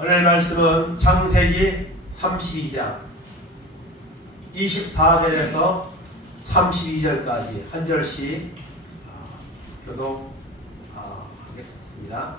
오늘 말씀은 창세기 32장 24절에서 32절까지 한 절씩 교독하겠습니다.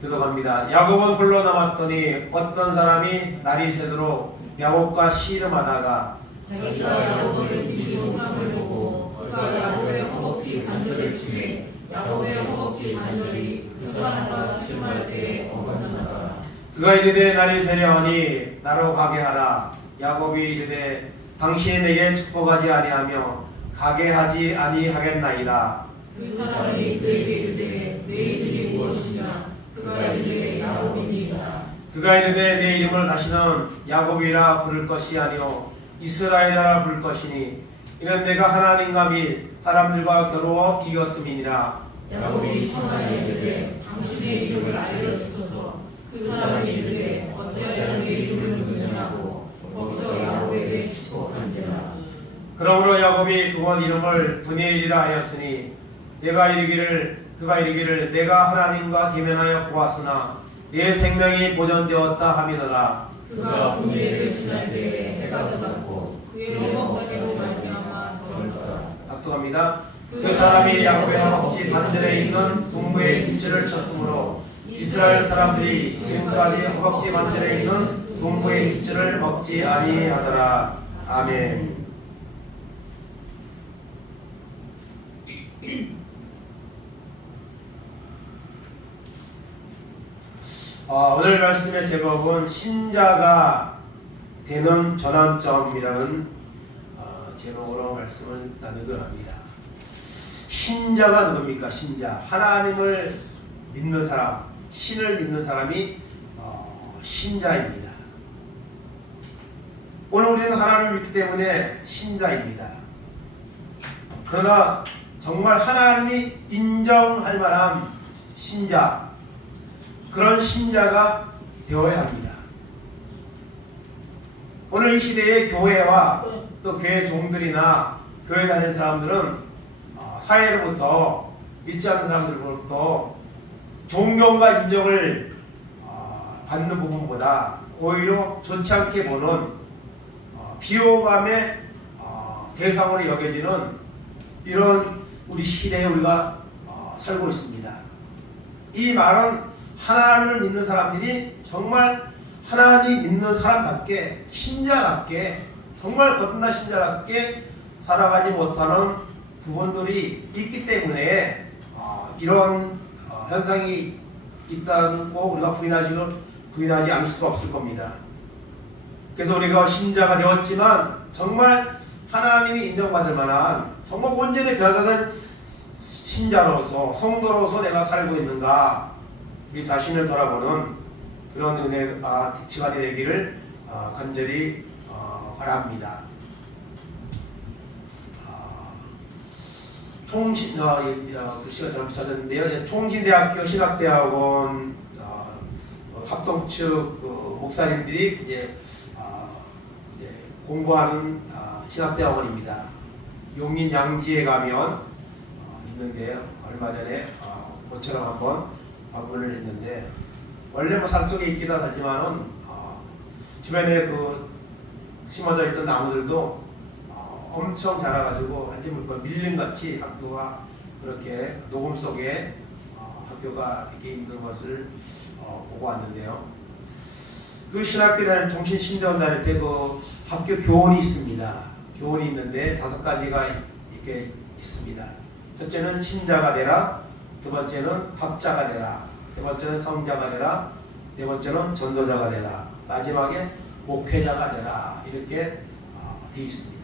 교독합니다. 야곱은 홀로 남았더니 어떤 사람이 날이 새도록 야곱과 씨름하다가 자기가 야곱을 이기는 함을 보고 그가 야곱의 허벅지 관절을 치매 야곱의 허벅지 관절이 그 사람과 씨름할 때에 어긋나더라. 그가 이르되 날이 새려하니 나로 가게 하라. 야곱이 이르되 당신이 내게 축복하지 아니하며 가게 하지 아니하겠나이다. 그 사람이 그에게 이르되 내 이름이 무엇이냐. 그가 이르되 야곱이니이다. 그가 이르되 내 이름을 다시는 야곱이라 부를 것이 아니요 이스라엘이라 부를 것이니 이는 내가 하나님과 및 사람들과 겨루어 이겼음이니라. 야곱이 청하여 이르되 당신의 이름을 알려주소서. 그 사람이 이르되 어찌하여 내 이름을 묻느냐고 거기서 야곱에게 축복한지라. 그러므로 야곱이 그곳 이름을 브니엘이라 하였으니 그가 이르기를 내가 하나님과 대면하여 보았으나 내 생명이 보존되었다 함이더라. 그가 브니엘을 지날 때에 해가 떴고 그의 허벅지로 말미암아 저물더라. 압도합니다. 그 사람이 야곱의 허벅지 관절에 있는 둥부의 깃줄을 쳤으므로 이스라엘 사람들이 지금까지 허벅지 관절에 있는 둥부의 깃줄을 먹지 아니하더라. 아멘. 오늘 말씀의 제목은 신자가 되는 전환점이라는 제목으로 말씀을 나누려 합니다. 신자가 누굽니까? 신자. 하나님을 믿는 사람, 신을 믿는 사람이 신자입니다. 오늘 우리는 하나님을 믿기 때문에 신자입니다. 그러나 정말 하나님이 인정할 만한 신자, 그런 신자가 되어야 합니다. 오늘 이 시대의 교회와 또 교회 종들이나 교회 다니는 사람들은 사회로부터 믿지 않는 사람들로부터 존경과 인정을 받는 부분보다 오히려 좋지 않게 보는 비호감의 대상으로 여겨지는 이런 우리 시대에 우리가 살고 있습니다. 이 말은 하나님을 믿는 사람들이 정말 하나님 믿는 사람답게 신자답게 정말 거듭난 신자답게 살아가지 못하는 부분들이 있기 때문에 이런 현상이 있다고 우리가 부인하지 않을 수가 없을 겁니다. 그래서 우리가 신자가 되었지만 정말 하나님이 인정받을 만한 정말 온전히 변화된 신자로서 성도로서 내가 살고 있는가 우리 자신을 돌아보는 그런 은혜가 시간이 되기를 간절히 바랍니다. 그 시간 잘못 찾았는데요. 통진대학교 신학대학원 합동 측 목사님들이 이제 공부하는 신학대학원입니다. 용인 양지에 가면 있는데요. 얼마 전에 모처럼 한번 방문을 했는데 원래 뭐 산속에 있기는 하지만은 주변에 그 심어져 있던 나무들도 엄청 자라가지고 완전 밀림같이 학교가 그렇게 녹음 속에 학교가 이렇게 있는 것을 보고 왔는데요. 그 신학교 다닐 정신신대원 다닐 때 그 학교 교원이 있습니다. 교원이 있는데 5가지가 이렇게 있습니다. 첫째는 신자가 되라, 두 번째는 학자가 되라, 세 번째는 성자가 되라, 네 번째는 전도자가 되라, 마지막에 목회자가 되라 이렇게 되어 있습니다.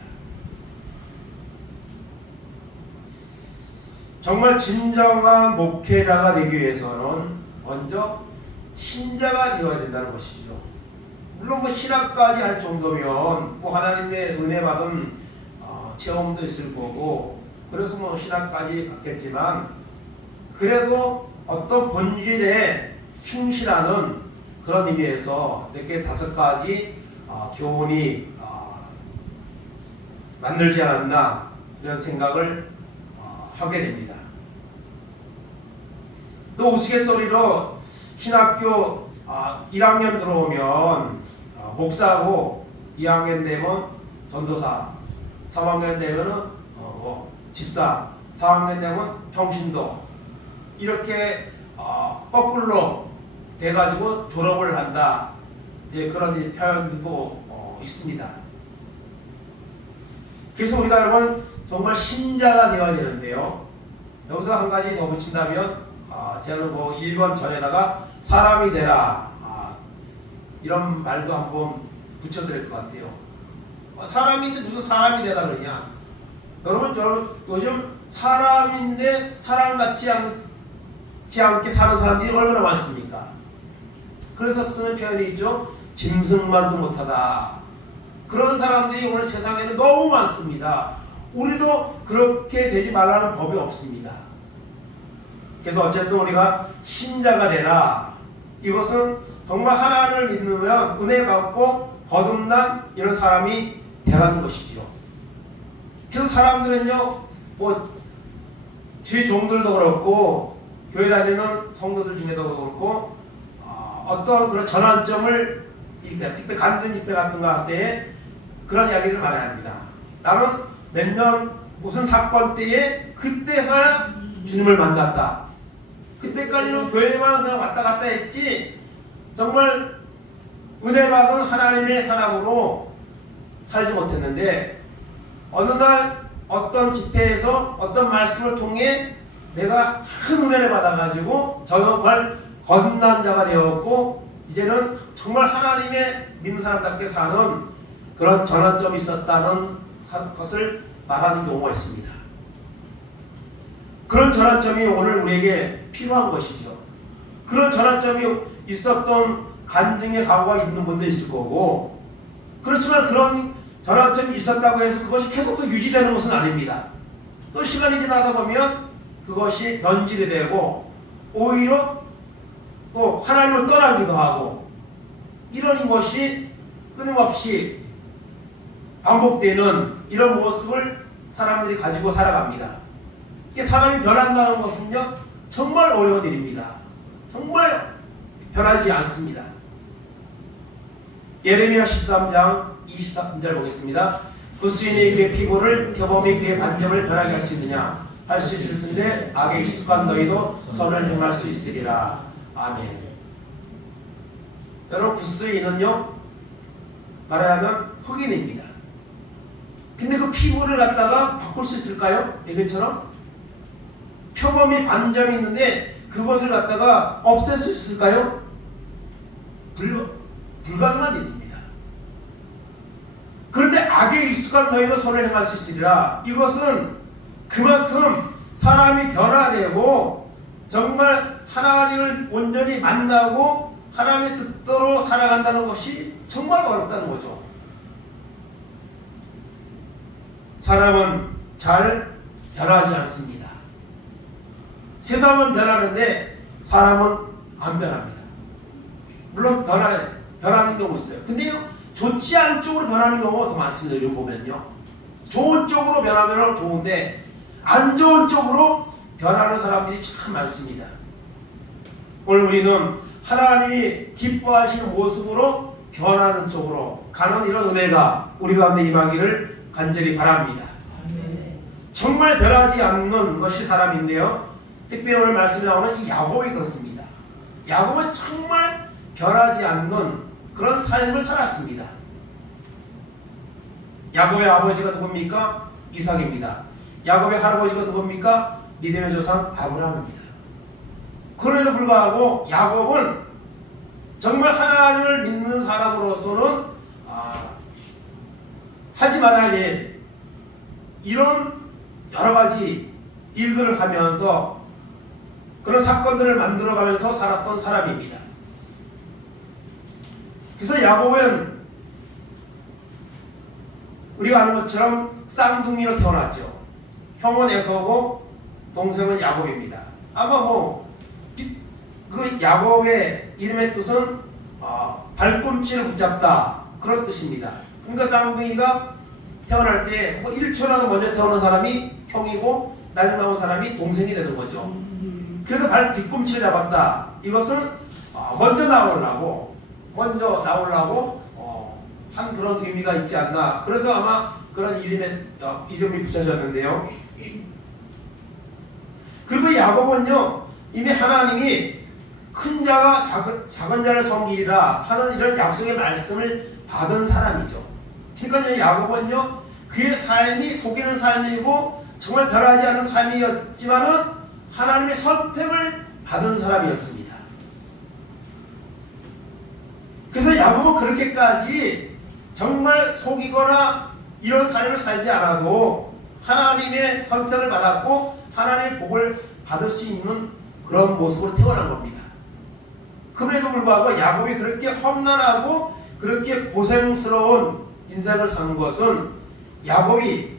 정말 진정한 목회자가 되기 위해서는 먼저 신자가 되어야 된다는 것이죠. 물론 뭐 신학까지 할 정도면 뭐 하나님의 은혜 받은 체험도 있을 거고 그래서 뭐 신학까지 갔겠지만 그래도 어떤 본질에 충실하는 그런 의미에서 이렇게 5가지 교훈이 만들지 않았나 이런 생각을 하게 됩니다. 또 우스갯소리로 신학교 1학년 들어오면 목사고, 2학년 되면 전도사, 3학년 되면은 집사, 4학년 되면 평신도, 이렇게 거꾸로 돼가지고 졸업을 한다. 이제 그런 표현도 있습니다. 그래서 우리가 여러분 정말 신자가 되어야 되는데요. 여기서 한 가지 더 붙인다면, 저는 1번 전에다가 사람이 되라, 이런 말도 한번 붙여드릴 것 같아요. 사람인데 무슨 사람이 되라 그러냐? 여러분 요즘 사람인데 사람 같지 않게 사는 사람들이 얼마나 많습니까? 그래서 쓰는 표현이 있죠. 짐승만도 못하다. 그런 사람들이 오늘 세상에는 너무 많습니다. 우리도 그렇게 되지 말라는 법이 없습니다. 그래서 어쨌든 우리가 신자가 되라. 이것은 정말 하나님을 믿으면 은혜 받고 거듭난 이런 사람이 되라는 것이지요. 그래서 사람들은요, 제 종들도 그렇고 교회 다니는 성도들 중에도 그렇고 어떤 그런 전환점을 이렇게 특히 간증 집회 같은 거 할 때에 그런 이야기를 많이 합니다. 나는 몇 년 무슨 사건 때에 그때서야 주님을 만났다. 그때까지는 교회만 그냥 왔다 갔다 했지 정말 은혜 받은 하나님의 사람으로 살지 못했는데 어느 날 어떤 집회에서 어떤 말씀을 통해 내가 큰 은혜를 받아가지고 정말 거듭난 자가 되었고 이제는 정말 하나님의 믿는 사람답게 사는 그런 전환점이 있었다는 것을 말하는 경우가 있습니다. 그런 전환점이 오늘 우리에게 필요한 것이죠. 그런 전환점이 있었던 간증의 각오가 있는 분도 있을 거고, 그렇지만 그런 전환점이 있었다고 해서 그것이 계속 또 유지되는 것은 아닙니다. 또 시간이 지나다 보면 그것이 변질이 되고 오히려 또 하나님을 떠나기도 하고 이런 것이 끊임없이 반복되는 이런 모습을 사람들이 가지고 살아갑니다. 이게 사람이 변한다는 것은요 정말 어려운 일입니다. 정말 변하지 않습니다. 예레미야 13장 23절 보겠습니다. 구스인이 그의 피부를 표범이 그의 반점을 변하게 할 수 있느냐? 할 수 있을 텐데 악에 익숙한 너희도 선을 행할 수 있으리라. 아멘. 여러분 구스인은요 말하자면 흑인입니다. 근데 그 피부를 갖다가 바꿀 수 있을까요? 애견처럼? 표범이 반점이 있는데 그것을 갖다가 없앨 수 있을까요? 불가능한 일입니다. 그런데 악에 익숙한 너희도 손을 행할 수 있으리라. 이것은 그만큼 사람이 변화되고 정말 하나님을 온전히 만나고 하나님의 뜻대로 살아간다는 것이 정말 어렵다는 거죠. 사람은 잘 변하지 않습니다. 세상은 변하는데 사람은 안 변합니다. 물론 변하는 경우 있어요. 근데요, 좋지 않은 쪽으로 변하는 경우가 더 많습니다. 요즘 보면요. 좋은 쪽으로 변하면 좋은데 안 좋은 쪽으로 변하는 사람들이 참 많습니다. 오늘 우리는 하나님이 기뻐하시는 모습으로 변하는 쪽으로 가는 이런 은혜가 우리 가운데 임하기를 간절히 바랍니다. 정말 변하지 않는 것이 사람인데요. 특별히 오늘 말씀에 나오는 이 야곱이 그렇습니다. 야곱은 정말 변하지 않는 그런 삶을 살았습니다. 야곱의 아버지가 누굽니까? 이삭입니다. 야곱의 할아버지가 누굽니까? 믿음의 조상 아브라함입니다. 그럼에도 불구하고 야곱은 정말 하나님을 믿는 사람으로서는 하지 말아야 될 이런 여러 가지 일들을 하면서 그런 사건들을 만들어가면서 살았던 사람입니다. 그래서 야곱은 우리가 아는 것처럼 쌍둥이로 태어났죠. 형은 에서고 동생은 야곱입니다. 아마 그 야곱의 이름의 뜻은 발꿈치를 붙잡다 그런 뜻입니다. 그러니까 쌍둥이가 태어날 때 1초라도 먼저 태어난 사람이 형이고 나중에 나온 사람이 동생이 되는 거죠. 그래서 발 뒤꿈치를 잡았다. 이것은 먼저 나오려고 한 그런 의미가 있지 않나. 그래서 아마 그런 이름이 붙여졌는데요. 그리고 야곱은요, 이미 하나님이 큰 자가 작은 자를 섬기리라 하는 이런 약속의 말씀을 받은 사람이죠. 그러니까 야곱은요, 그의 삶이 속이는 삶이고 정말 변하지 않는 삶이었지만은 하나님의 선택을 받은 사람이었습니다. 그래서 야곱은 그렇게까지 정말 속이거나 이런 삶을 살지 않아도 하나님의 선택을 받았고 하나님의 복을 받을 수 있는 그런 모습으로 태어난 겁니다. 그럼에도 불구하고 야곱이 그렇게 험난하고 그렇게 고생스러운 인생을 산 것은 야곱이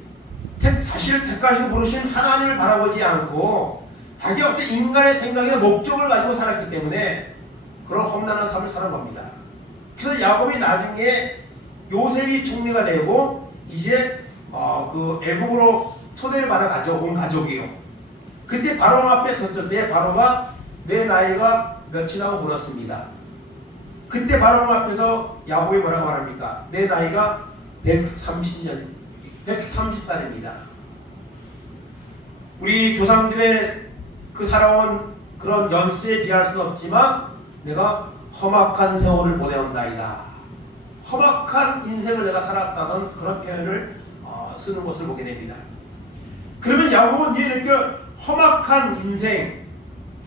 자신을 택하시고 부르신 하나님을 바라보지 않고 자기 어떤 인간의 생각이나 목적을 가지고 살았기 때문에 그런 험난한 삶을 사는 겁니다. 그래서 야곱이 나중에 요셉이 총리가 되고 이제 그 애굽으로 초대를 받아 온 가족이요. 그때 바로 앞에 섰을 때 바로가 내 나이가 몇이라고 물었습니다. 그때 바로 앞에서 야곱이 뭐라고 말합니까? 내 나이가 130살입니다. 우리 조상들의 그 살아온 그런 연수에 비할 수는 없지만 내가 험악한 세월을 보내온다이다. 험악한 인생을 내가 살았다는 그런 표현을 쓰는 것을 보게 됩니다. 그러면 야곱은 이렇게 험악한 인생,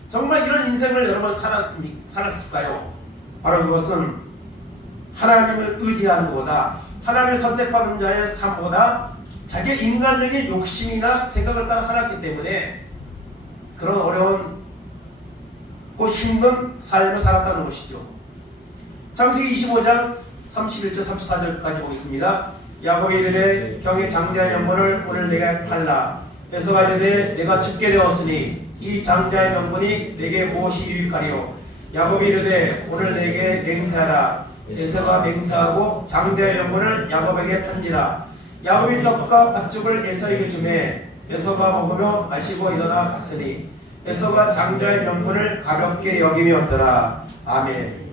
정말 이런 인생을 여러 번 살았을까요? 바로 그것은 하나님을 의지하는 것보다, 하나님을 선택받은 자의 삶보다 자기의 인간적인 욕심이나 생각을 따라 살았기 때문에 그런 어려운 힘든 삶을 살았다는 것이죠. 창세기 25장 31절 34절까지 보겠습니다. 야곱이 이르되 형의 장자의 명분을 오늘 내가 팔라. 에서가 이르되 내가 죽게 되었으니 이 장자의 명분이 내게 무엇이 유익하리요. 야곱이 이르되 오늘 내게 맹세하라. 에서가 맹세하고 장자의 명분을 야곱에게 판지라. 야곱이 떡과 팥죽을 에서에게 주매 에서가 먹으며 마시고 일어나 갔으니 에서가 장자의 명분을 가볍게 여김이었더라. 아멘.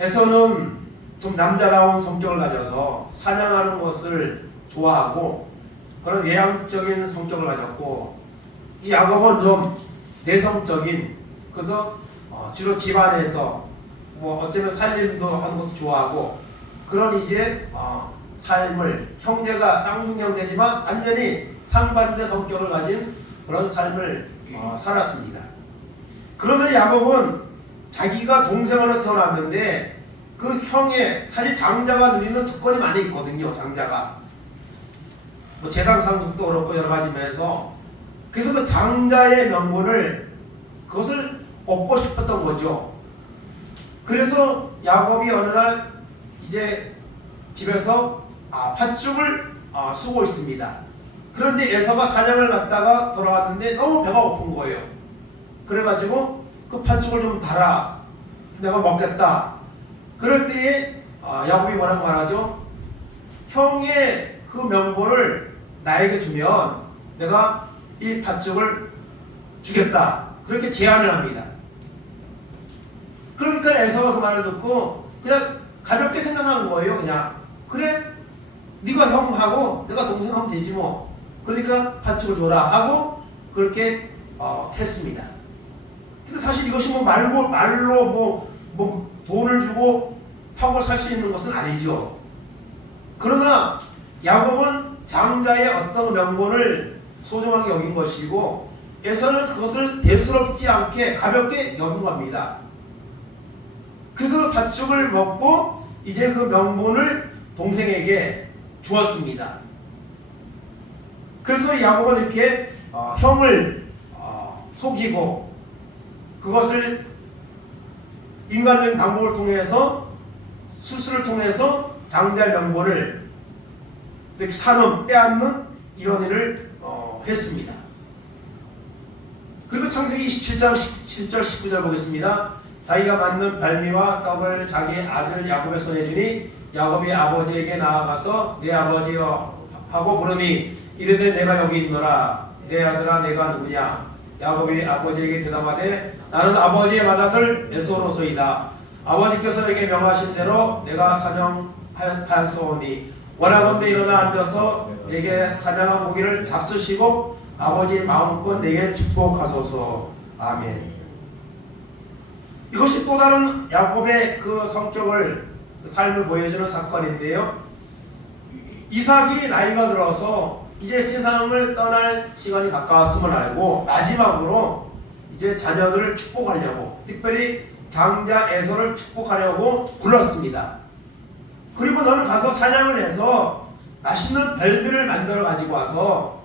에서는 좀 남자다운 성격을 가져서 사냥하는 것을 좋아하고 그런 외향적인 성격을 가졌고, 이 야곱은 좀 내성적인, 그래서 주로 집안에서 어쩌면 살림도 하는 것도 좋아하고 그런 이제 삶을, 형제가 쌍둥이 형제지만 완전히 상반된 성격을 가진 그런 삶을 살았습니다. 그러나 야곱은 자기가 동생으로 태어났는데 그 형의, 사실 장자가 누리는 특권이 많이 있거든요. 장자가 재산상속도 그렇고 여러 가지 면에서, 그래서 그 장자의 명분을, 그것을 얻고 싶었던 거죠. 그래서 야곱이 어느 날 이제 집에서 팥죽을 쓰고 있습니다. 그런데 에서가 사냥을 갔다가 돌아왔는데 너무 배가 고픈 거예요. 그래가지고 그 팥죽을 좀 달아, 내가 먹겠다. 그럴 때에 야곱이 뭐라고 말하죠? 형의 그 명분을 나에게 주면 내가 이 팥죽을 주겠다. 그렇게 제안을 합니다. 그러니까 에서가 그 말을 듣고 그냥 가볍게 생각한 거예요. 그냥 그래, 네가 형하고 내가 동생하면 되지 뭐. 그러니까 팥죽을 줘라 하고 그렇게 했습니다. 근데 사실 이것이 말로 돈을 주고 파고 살 수 있는 것은 아니죠. 그러나 야곱은 장자의 어떤 명분을 소중하게 여긴 것이고 에서는 그것을 대수롭지 않게 가볍게 여긴 겁니다. 그래서 팥죽을 먹고 이제 그 명분을 동생에게 주었습니다. 그래서 야곱은 이렇게 형을 속이고 그것을 인간적인 방법을 통해서, 수술을 통해서 장자의 명분을 이렇게 빼앗는 이런 일을 했습니다. 그리고 창세기 27장 17절 19절 보겠습니다. 자기가 만든 발미와 떡을 자기 아들 야곱의 손에 주니 야곱이 아버지에게 나아가서 내 아버지여 하고 부르니 이르되 내가 여기 있노라. 내 아들아 내가 누구냐. 야곱이 아버지에게 대답하되 나는 아버지의 맏아들 에서로소이다. 아버지께서 내게 명하신 대로 내가 사냥하였사오니 원하건대 일어나 앉아서 내게 사냥한 고기를 잡수시고 아버지의 마음껏 내게 축복하소서. 아멘. 이것이 또 다른 야곱의 그 성격을 그 삶을 보여주는 사건인데요. 이삭이 나이가 들어서 이제 세상을 떠날 시간이 가까웠음을 알고 마지막으로 이제 자녀들을 축복하려고 특별히 장자 에서를 축복하려고 불렀습니다. 그리고 너는 가서 사냥을 해서 맛있는 별들을 만들어 가지고 와서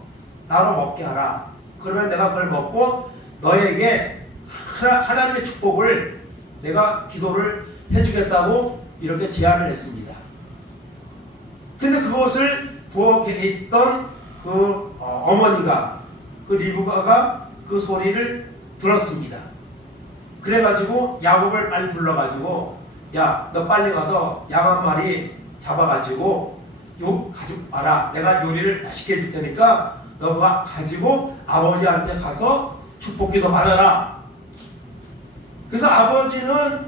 나로 먹게 하라. 그러면 내가 그걸 먹고 너에게 하나님의 축복을 내가 기도를 해주겠다고 이렇게 제안을 했습니다. 근데 그것을 부엌에 있던 그 어머니가 그 리브가가 그 소리를 들었습니다. 그래가지고 야곱을 빨리 불러가지고 야, 너 빨리 가서 양 한 마리 잡아가지고 가지고 와라. 내가 요리를 맛있게 해줄 테니까 너가 가지고 아버지한테 가서 축복기도 받아라. 그래서 아버지는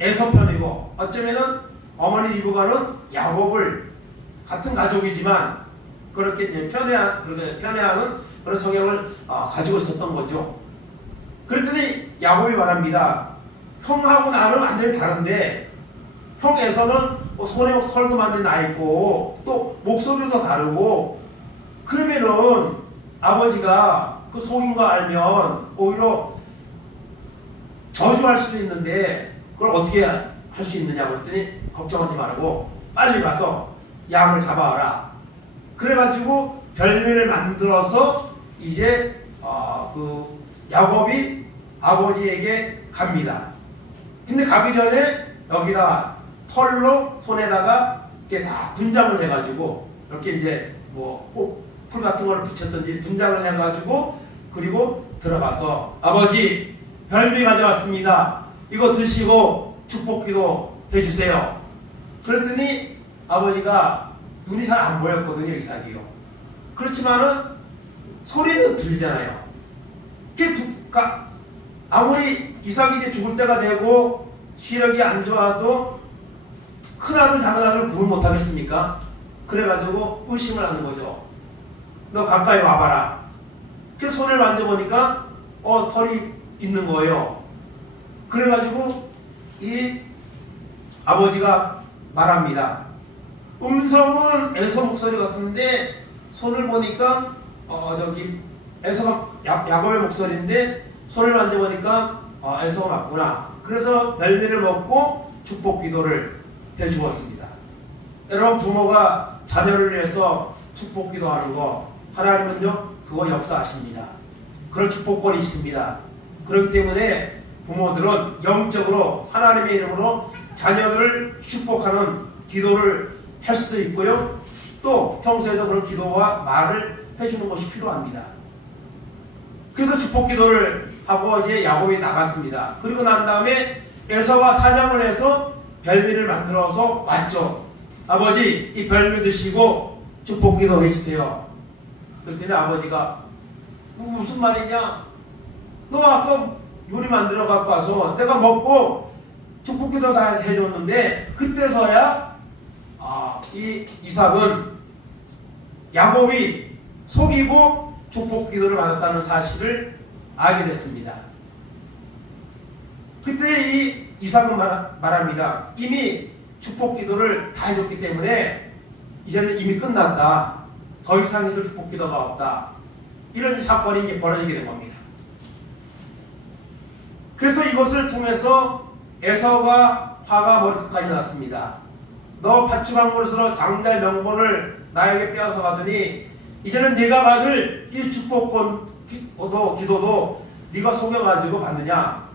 에서 편이고 어쩌면은 어머니 리브가는 야곱을 같은 가족이지만 그렇게 이제 편애하는 그런 성향을 가지고 있었던 거죠. 그랬더니 야곱이 말합니다. 형하고 나는 완전히 다른데 형에서는 손에 털도 많이 나 있고 또 목소리도 다르고 그러면은 아버지가 그 속인 거 알면 오히려 저주할 수도 있는데 그걸 어떻게 할 수 있느냐고 했더니 걱정하지 말고 빨리 가서 양을 잡아와라. 그래가지고 별미를 만들어서 이제 그 야곱이 아버지에게 갑니다. 근데 가기 전에 여기다 털로 손에다가 이렇게 다 분장을 해가지고 이렇게 이제 뭐 풀 같은 걸 붙였던지 분장을 해가지고 그리고 들어가서 아버지 별미 가져왔습니다. 이거 드시고 축복기도 해주세요. 그랬더니 아버지가 눈이 잘 안 보였거든요. 이삭이요. 그렇지만은 소리는 들리잖아요. 그러니까 아무리 이삭이 이제 죽을 때가 되고 시력이 안 좋아도 큰아들 작은아들 구분 못하겠습니까? 그래가지고 의심을 하는 거죠. 너 가까이 와봐라. 그래서 손을 만져보니까 털이 있는 거예요. 그래가지고 이 아버지가 말합니다. 음성은 에서 목소리 같은데 손을 보니까 저기 에서가 야곱의 목소리인데 손을 만져보니까 에서가 맞구나. 그래서 별미를 먹고 축복 기도를 해주었습니다. 여러분 부모가 자녀를 위해서 축복 기도하는 거 하나님은요 그거 역사하십니다. 그런 축복권이 있습니다. 그렇기 때문에 부모들은 영적으로 하나님의 이름으로 자녀들을 축복하는 기도를 할 수도 있고요. 또 평소에도 그런 기도와 말을 해주는 것이 필요합니다. 그래서 축복 기도를 하고 이제 야곱이 나갔습니다. 그리고 난 다음에 에서가 사냥을 해서 별미를 만들어서 왔죠. 아버지 이 별미 드시고 축복 기도 해주세요. 그랬더니 아버지가 무슨 말이냐? 너 아까 요리 만들어 갖고 와서 내가 먹고 축복 기도 다 해줬는데 그때서야 이 이삭은 야곱이 속이고 축복 기도를 받았다는 사실을 알게 됐습니다. 그때 이 이삭은 말합니다. 이미 축복 기도를 다 해줬기 때문에 이제는 이미 끝났다. 더 이상 해줄 축복 기도가 없다. 이런 사건이 이제 벌어지게 된 겁니다. 그래서 이것을 통해서 에서가 화가 머리끝까지 났습니다. 너 팥죽한 그릇으로 장자의 명분을 나에게 빼앗아 가더니 이제는 네가 받을 이 축복권 기도도 네가 속여가지고 받느냐?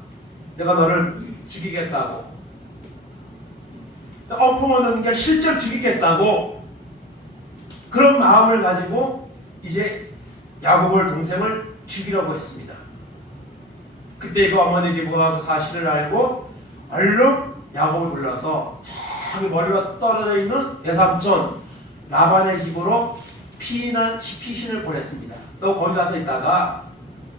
내가 너를 죽이겠다고. 엎어먹는 게 실제로 죽이겠다고 그런 마음을 가지고 이제 야곱을 동생을 죽이려고 했습니다. 그때 그 어머니 리브가 그 사실을 알고 얼른 야곱을 불러서 저기 멀리가 떨어져 있는 외삼촌 라반의 집으로 피신을 보냈습니다. 너 거기 가서 있다가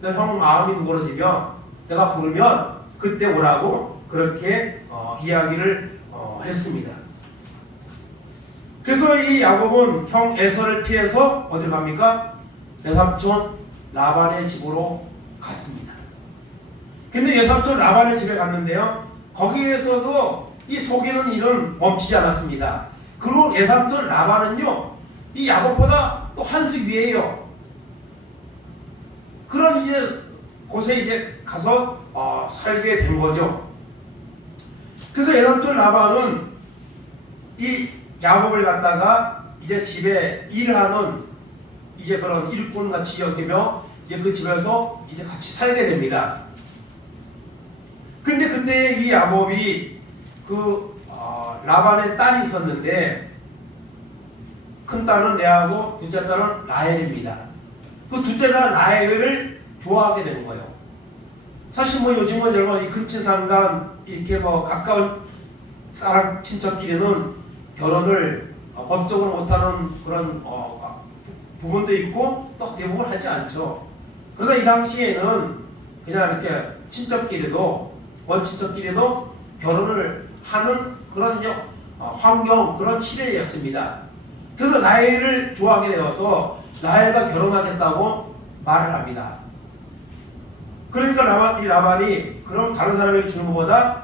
너 형 마음이 누그러지면 내가 부르면 그때 오라고 그렇게 이야기를 했습니다. 그래서 이 야곱은 형 에서를 피해서 어디로 갑니까? 외삼촌 라반의 집으로 갔습니다. 근데 외삼촌 라반의 집에 갔는데요, 거기에서도 이 속이는 일은 멈추지 않았습니다. 그리고 외삼촌 라반은요, 이 야곱보다 또 한 수 위에요. 그런 이제 곳에 이제 가서 살게 된 거죠. 그래서 외삼촌 라반은 이 야곱을 갖다가 이제 집에 일하는 이제 그런 일꾼 같이 여기며 이제 그 집에서 이제 같이 살게 됩니다. 근데 그때 이 야곱이 라반의 딸이 있었는데, 큰 딸은 레아고 둘째 딸은 라헬입니다. 그 둘째 딸 라헬을 좋아하게 된 거예요. 사실 뭐 요즘은 여러분 이 근친상간 이렇게 뭐 가까운 사람 친척끼리는 결혼을 법적으로 못하는 그런 부분도 있고 또 대부분 하지 않죠. 그러나 이 당시에는 그냥 이렇게 친척끼리도 원친척끼리도 결혼을 하는 그런 환경, 그런 시대였습니다. 그래서 라헬을 좋아하게 되어서 라헬과 결혼하겠다고 말을 합니다. 그러니까 라반이 그럼 다른 사람에게 주는 것보다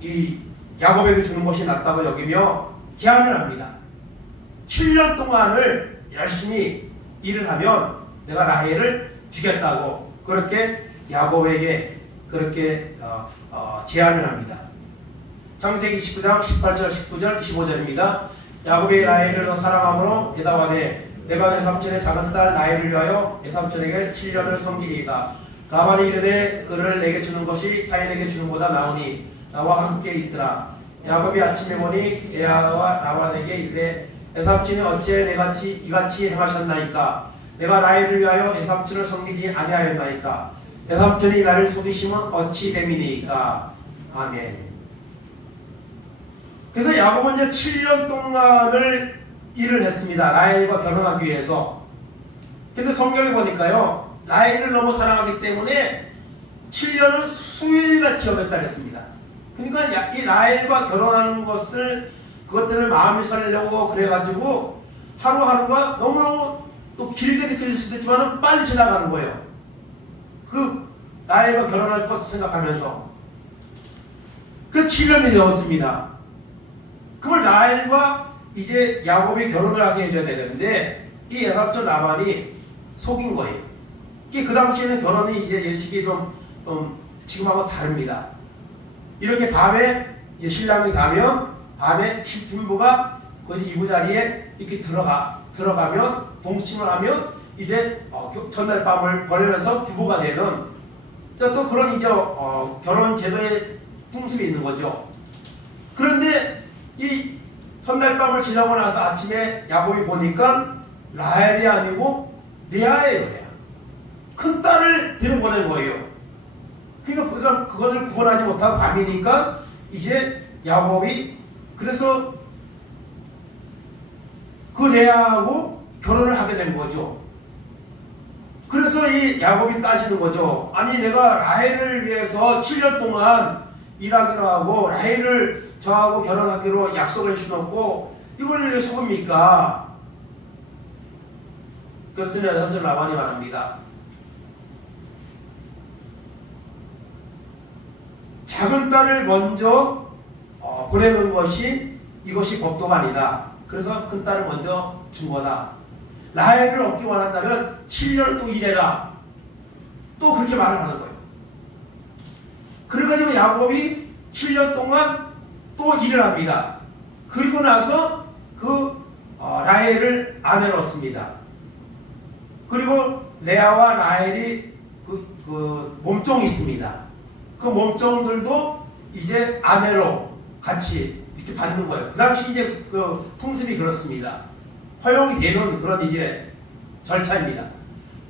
이 야곱에게 주는 것이 낫다고 여기며 제안을 합니다. 7년 동안을 열심히 일을 하면 내가 라헬을 주겠다고 그렇게 야곱에게 그렇게 제안을 합니다. 창세기 19장 18절 19절 25절입니다. 야곱이 라헬을 사랑함으로 대답하되 내가 내 삼촌의 작은 딸 라헬을 위하여 내 삼촌에게 7년을 섬기리이다. 라반이 이르되 그를 내게 주는 것이 타인에게 주는 보다 나으니 나와 함께 있으라. 야곱이 아침에 보니 레아와 라반에게 이르되 내 삼촌이 어찌해 이같이 행하셨나이까? 내가 라헬을 위하여 내 삼촌을 섬기지 아니하였나이까? 내 삼촌이 나를 속이심은 어찌 됨이니까? 아멘. 그래서 야곱은 이제 7년 동안을 일을 했습니다. 라헬과 결혼하기 위해서. 근데 성경에 보니까요, 라헬을 너무 사랑하기 때문에 7년을 수일같이 여겼다 그랬습니다. 그러니까 이 라헬과 결혼하는 것을 그것들을 마음이 설레고 그래가지고 하루하루가 너무너무 또 길게 느껴질 수도 있지만 빨리 지나가는 거예요. 그 라헬과 결혼할 것을 생각하면서. 그 7년이 되었습니다. 그걸 라헬과 이제 야곱이 결혼을 하게 해줘야 되는데 이 야곱전 라반이 속인 거예요. 이게 그 당시에는 결혼이 이제 예식이 좀 지금하고 다릅니다. 이렇게 밤에 이제 신랑이 가면 밤에 신부가 거기서 이부자리에 이렇게 들어가면 동침을 하면 이제 전날 밤을 보내면서 부부가 되는 또 그런 이제 결혼 제도의 풍습이 있는 거죠. 그런데 이 첫날 밤을 지나고 나서 아침에 야곱이 보니까 라헬이 아니고 레아예요. 레아. 큰 딸을 들여보낸 거예요. 그러니까 그것을 구분하지 못하고 밤이니까 이제 야곱이 그래서 그 레아하고 결혼을 하게 된 거죠. 그래서 이 야곱이 따지는 거죠. 아니 내가 라헬을 위해서 7년 동안 일하기로 하고 라헬을 저하고 결혼하기로 약속을 해주셨고 이걸 왜 속읍니까? 그랬더니 삼촌 라반이 말합니다. 작은 딸을 먼저 보내는 것이 이것이 법도가 아니다. 그래서 큰 딸을 먼저 준 거다. 라헬을 얻기 원한다면 7년을 또 일해라. 또 그렇게 말을 하는 거예요. 그래가지고 야곱이 7년 동안 또 일을 합니다. 그리고 나서 라헬을 아내로 얻습니다. 그리고 레아와 라헬이 그 몸종이 있습니다. 그 몸종들도 이제 아내로 같이 이렇게 받는 거예요. 그 당시 이제 그 풍습이 그렇습니다. 허용이 되는 그런 이제 절차입니다.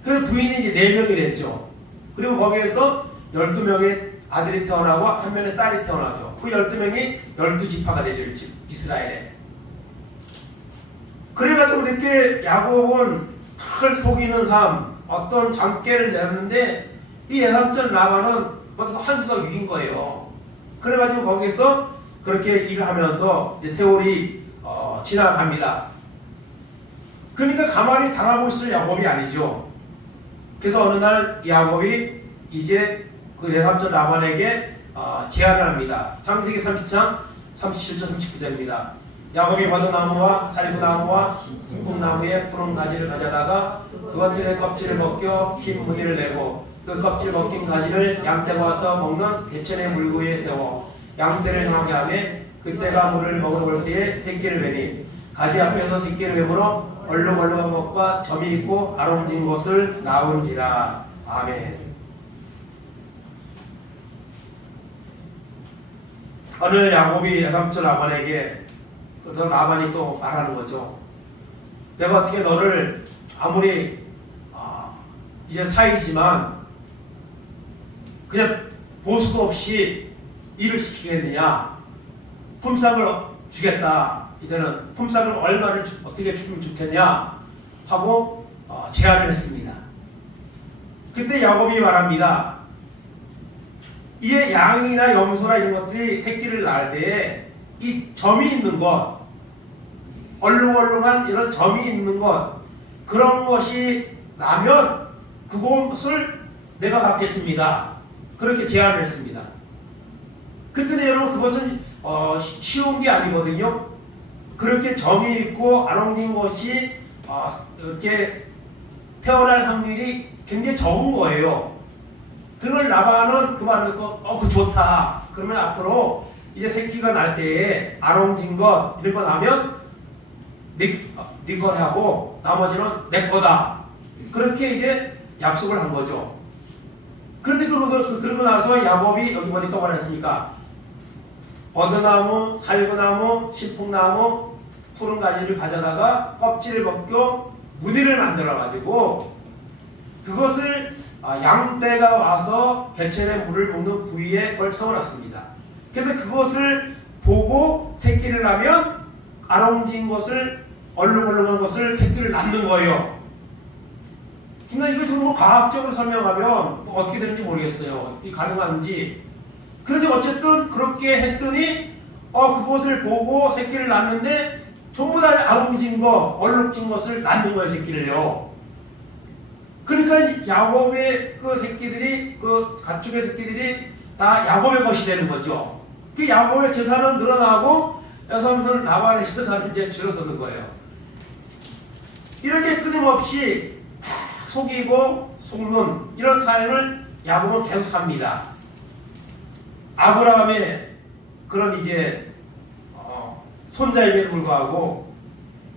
그 부인이 이제 4명이 됐죠. 그리고 거기에서 12명의 아들이 태어나고 1명의 딸이 태어나죠. 그 12명이 12지파가 되죠. 이스라엘에. 그래가지고 이렇게 야곱은 탁을 속이는 삶, 어떤 장계를 내렸는데 이 예삼촌 라반은 한수가 위인 거예요. 그래가지고 거기서 그렇게 일을 하면서 이제 세월이 지나갑니다. 그러니까 가만히 당하고 있을 야곱이 아니죠. 그래서 어느 날 야곱이 이제 그 예삼촌 라반에게 제안을 합니다. 창세기 30장 37절 39절입니다. 야곱이 버드나무와 살구나무와 신풍나무의 푸른 가지를 가져다가 그것들의 껍질을 벗겨 흰 무늬를 내고 그 껍질 벗긴 가지를 양떼가 와서 먹는 대천의 물구에 세워 양떼를 향하게 하며 그때가 물을 먹으러 올 때에 새끼를 베니 가지 앞에서 새끼를 베므로 얼룩얼룩한 것과 점이 있고 아롱진 것을 나오는지라. 아멘. 어느 야곱이 예삼촌 라반에게 그래서 라반이 또 말하는 거죠. 내가 어떻게 너를 아무리 이제 사이지만 그냥 보수도 없이 일을 시키겠느냐. 품삯을 주겠다. 이제는 품삯을 얼마를 어떻게 주면 좋겠냐 하고 제안을 했습니다. 그때 야곱이 말합니다. 이에 양이나 염소나 이런 것들이 새끼를 낳을 때에 이 점이 있는 것, 얼룩얼룩한 이런 점이 있는 것, 그런 것이 나면 그것을 내가 갖겠습니다. 그렇게 제안을 했습니다. 그때는 여러분 그것은 쉬운 게 아니거든요. 그렇게 점이 있고 아롱진 것이 이렇게 태어날 확률이 굉장히 적은 거예요. 그걸 라반은 그 말을 듣고 그 좋다. 그러면 앞으로 이제 새끼가 날 때에 아롱진 것 이런 거 나면 네 거 하고 나머지는 내 거다. 그렇게 이제 약속을 한 거죠. 그런데 그러고 나서 야곱이 여기 보니까 뭐라 했습니까? 버드나무, 살구나무, 신풍나무, 푸른 가지를 가져다가 껍질을 벗겨 무늬를 만들어가지고 그것을 양떼가 와서 개천의 물을 먹는 부위에 그걸 세워놨습니다. 그런데 그것을 보고 새끼를 낳으면 아롱진 것을 얼룩얼룩한 것을 새끼를 낳는 거예요. 그러니까 이걸 정말 과학적으로 설명하면 어떻게 되는지 모르겠어요. 이 가능한지. 그런데 어쨌든 그렇게 했더니 그것을 보고 새끼를 낳는데 전부 다 아롱진 것, 얼룩진 것을 낳는 거예요, 새끼를요. 그러니까 야곱의 그 새끼들이, 그 가축의 새끼들이 다 야곱의 것이 되는 거죠. 그 야곱의 재산은 늘어나고 여성은 라반의 재산은 이제 줄어드는 거예요. 이렇게 끊임없이 속이고 속는 이런 삶을 야곱은 계속 삽니다. 아브라함의 그런 이제 손자임에도 불구하고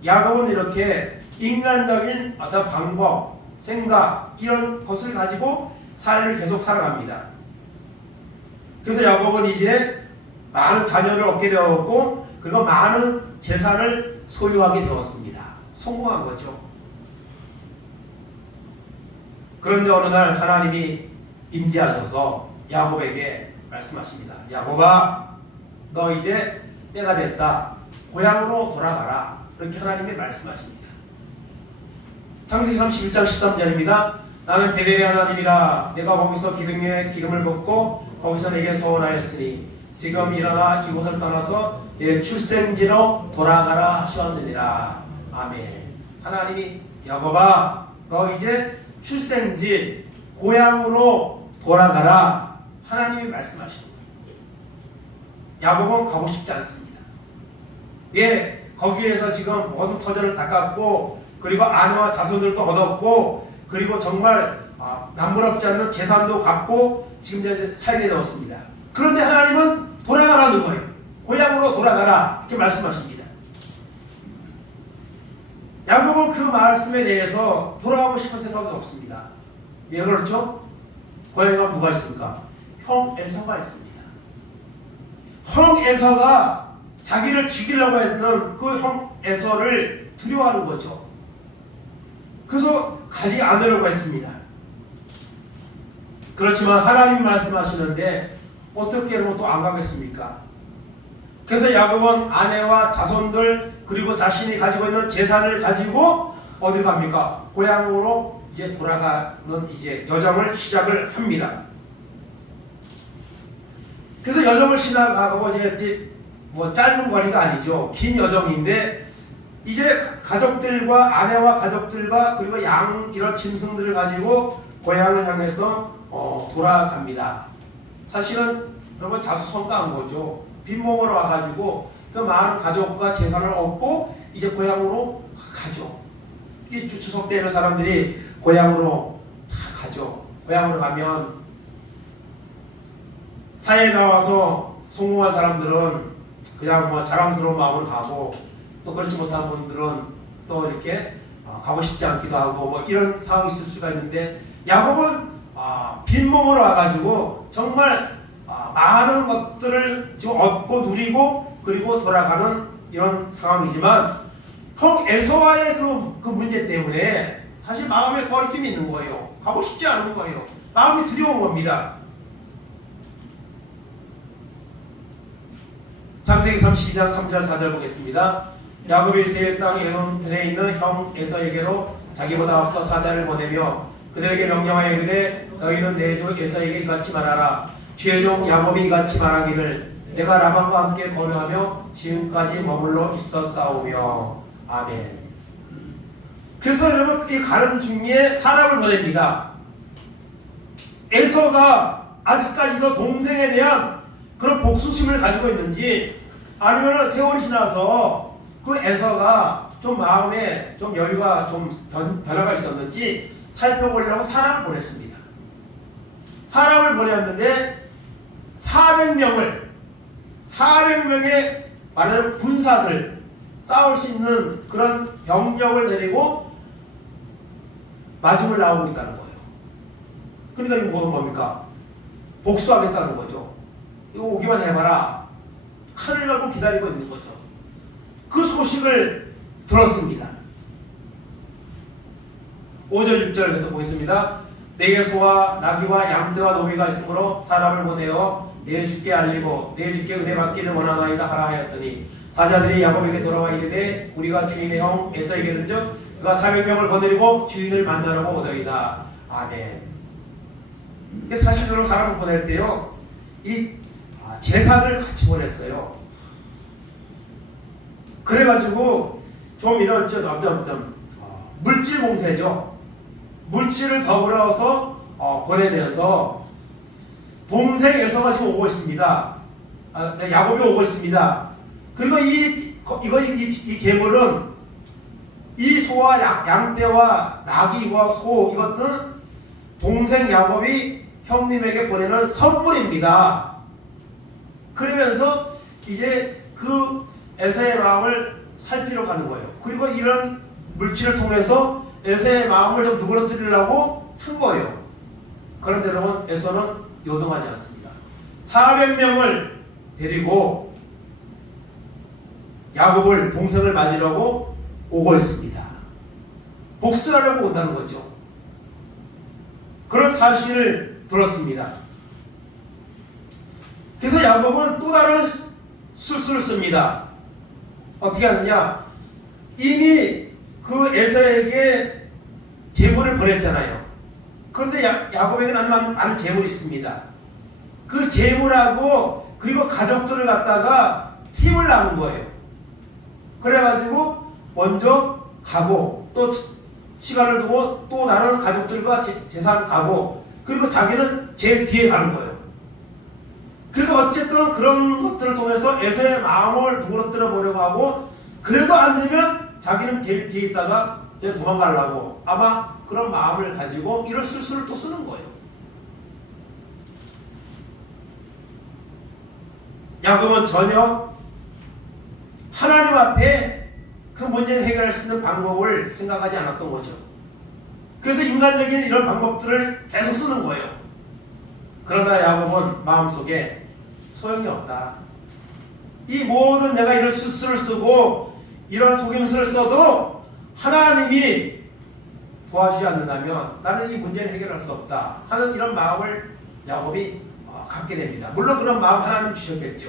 야곱은 이렇게 인간적인 어떤 방법, 생각 이런 것을 가지고 삶을 계속 살아갑니다. 그래서 야곱은 이제 많은 자녀를 얻게 되었고 그리고 많은 재산을 소유하게 되었습니다. 성공한 거죠. 그런데 어느 날 하나님이 임재하셔서 야곱에게 말씀하십니다. 야곱아, 너 이제 때가 됐다. 고향으로 돌아가라. 이렇게 하나님이 말씀하십니다. 창세기 31장 13절입니다. 나는 베델의 하나님이라. 내가 거기서 기둥에 기름을 붓고 거기서 내게 서원하였으니 지금 일어나 이곳을 떠나서 내 출생지로 돌아가라 하셨느니라. 아멘. 하나님이 야곱아, 너 이제 출생지 고향으로 돌아가라. 하나님이 말씀하시는 거예요. 야곱은 가고 싶지 않습니다. 거기에서 지금 모든 터전을 닦았고 그리고 아내와 자손들도 얻었고 그리고 정말 남부럽지 않는 재산도 갖고 지금 이제 살게 되었습니다. 그런데 하나님은 돌아가라는 거예요. 고향으로 돌아가라 이렇게 말씀하십니다. 야곱은 그 말씀에 대해서 돌아가고 싶은 생각이 없습니다. 왜 그렇죠? 고향에 가면 누가 있습니까? 형 에서가 있습니다. 형 에서가 자기를 죽이려고 했던 그 형 에서를 두려워하는 거죠. 그래서 가지 않으려고 했습니다. 그렇지만 하나님이 말씀하시는데 어떻게 하면 또 안 가겠습니까? 그래서 야곱은 아내와 자손들 그리고 자신이 가지고 있는 재산을 가지고 어디로 갑니까? 고향으로 이제 돌아가는 이제 여정을 시작을 합니다. 그래서 여정을 시작하고 이제 뭐 짧은 거리가 아니죠. 긴 여정인데 이제 가족들과 아내와 가족들과 그리고 양 이런 짐승들을 가지고 고향을 향해서 돌아갑니다. 사실은 여러분 자수성가한 거죠. 빈몸으로 와가지고 그 많은 가족과 재산을 얻고 이제 고향으로 가죠. 이 추석 때는 사람들이 고향으로 다 가죠. 고향으로 가면 사회에 나와서 성공한 사람들은 그냥 뭐 자랑스러운 마음으로 가고 또 그렇지 못한 분들은 또 이렇게 가고 싶지 않기도 하고 뭐 이런 상황이 있을 수가 있는데 야곱은 빈몸으로 와가지고 정말 많은 것들을 지금 얻고 누리고 그리고 돌아가는 이런 상황이지만 형 에서와의 그 문제 때문에 사실 마음에 꺼리낌이 있는 거예요. 가고 싶지 않은 거예요. 마음이 두려운 겁니다. 창세기 32장 3절 4절 보겠습니다. 야곱이 세일 땅 에돔들에 있는 형 에서에게로 자기보다 앞서 사자를 보내며 그들에게 명령하여 이르되 너희는 내 종 에서에게 이같이 말하라. 주의 종 야곱이 이같이 말하기를 내가 라반과 함께 거류하며 지금까지 머물러 있었사오며 아멘. 그래서 여러분 이 가는 중에 사람을 보냅니다. 에서가 아직까지도 동생에 대한 그런 복수심을 가지고 있는지 아니면 세월이 지나서 그 에서가 좀 마음에 좀 여유가 좀 변화가 있었는지 살펴보려고 사람을 보냈습니다. 사람을 보냈는데 400명의 말하는 군사들 싸울 수 있는 그런 병력을 데리고 마중을 나오고 있다는 거예요. 그러니까 이거 뭡니까? 복수하겠다는 거죠. 이거 오기만 해봐라. 칼을 걸고 기다리고 있는 거죠. 그 소식을 들었습니다. 5절 6절에서 보겠습니다. 내게 소와 나귀와 양떼와 노비가 있으므로 사람을 보내어 내 주께 알리고 내 주께 은혜 받기를 원하나이다 하라 하였더니 사자들이 야곱에게 돌아와 이르되 우리가 주인의 형 에서에게 이른즉 그가 400명을 거느리고 주인을 만나려고 오더이다. 아멘. 사실적으로 사람을 보낼 때요 이 재산을 같이 보냈어요. 그래가지고 좀 이런 어떤 물질 공세죠. 물질을 더불어서 보내면서 동생 에서가 지금 오고 있습니다. 야곱이 오고 있습니다. 그리고 이 재물은 이 소와 양떼와 나귀와 소 이것들은 동생 야곱이 형님에게 보내는 선물입니다. 그러면서 이제 그 에서의 마음을 살피러 가는 거예요. 그리고 이런 물질을 통해서 에서의 마음을 좀 누그러뜨리려고 한 거예요. 그런데 여러분 에서는 요동하지 않습니다. 400명을 데리고 야곱을 동생을 맞으려고 오고 있습니다. 복수하려고 온다는 거죠. 그런 사실을 들었습니다. 그래서 야곱은 또 다른 술수를 씁니다. 어떻게 하느냐? 이미 그 에서에게 재물을 보냈잖아요. 그런데 야곱에게는 많은 재물이 있습니다. 그 재물하고 그리고 가족들을 갖다가 팀을 나눈 거예요. 그래가지고 먼저 가고 또 시간을 두고 또 나는 가족들과 재산 가고 그리고 자기는 제일 뒤에 가는 거예요. 그래서 어쨌든 그런 것들을 통해서 에서의 마음을 누그러뜨려 보려고 하고 그래도 안 되면 자기는 제일 뒤에 있다가 도망가려고 아마 그런 마음을 가지고 이런 술수를 또 쓰는 거예요. 야곱은 전혀 하나님 앞에 그 문제를 해결할 수 있는 방법을 생각하지 않았던 거죠. 그래서 인간적인 이런 방법들을 계속 쓰는 거예요. 그러나 야곱은 마음속에 소용이 없다. 이 모든 내가 이런 술수를 쓰고 이런 속임수를 써도 하나님이 도와주지 않는다면 나는 이 문제를 해결할 수 없다 하는 이런 마음을 야곱이 갖게 됩니다. 물론 그런 마음 하나님 주셨겠죠.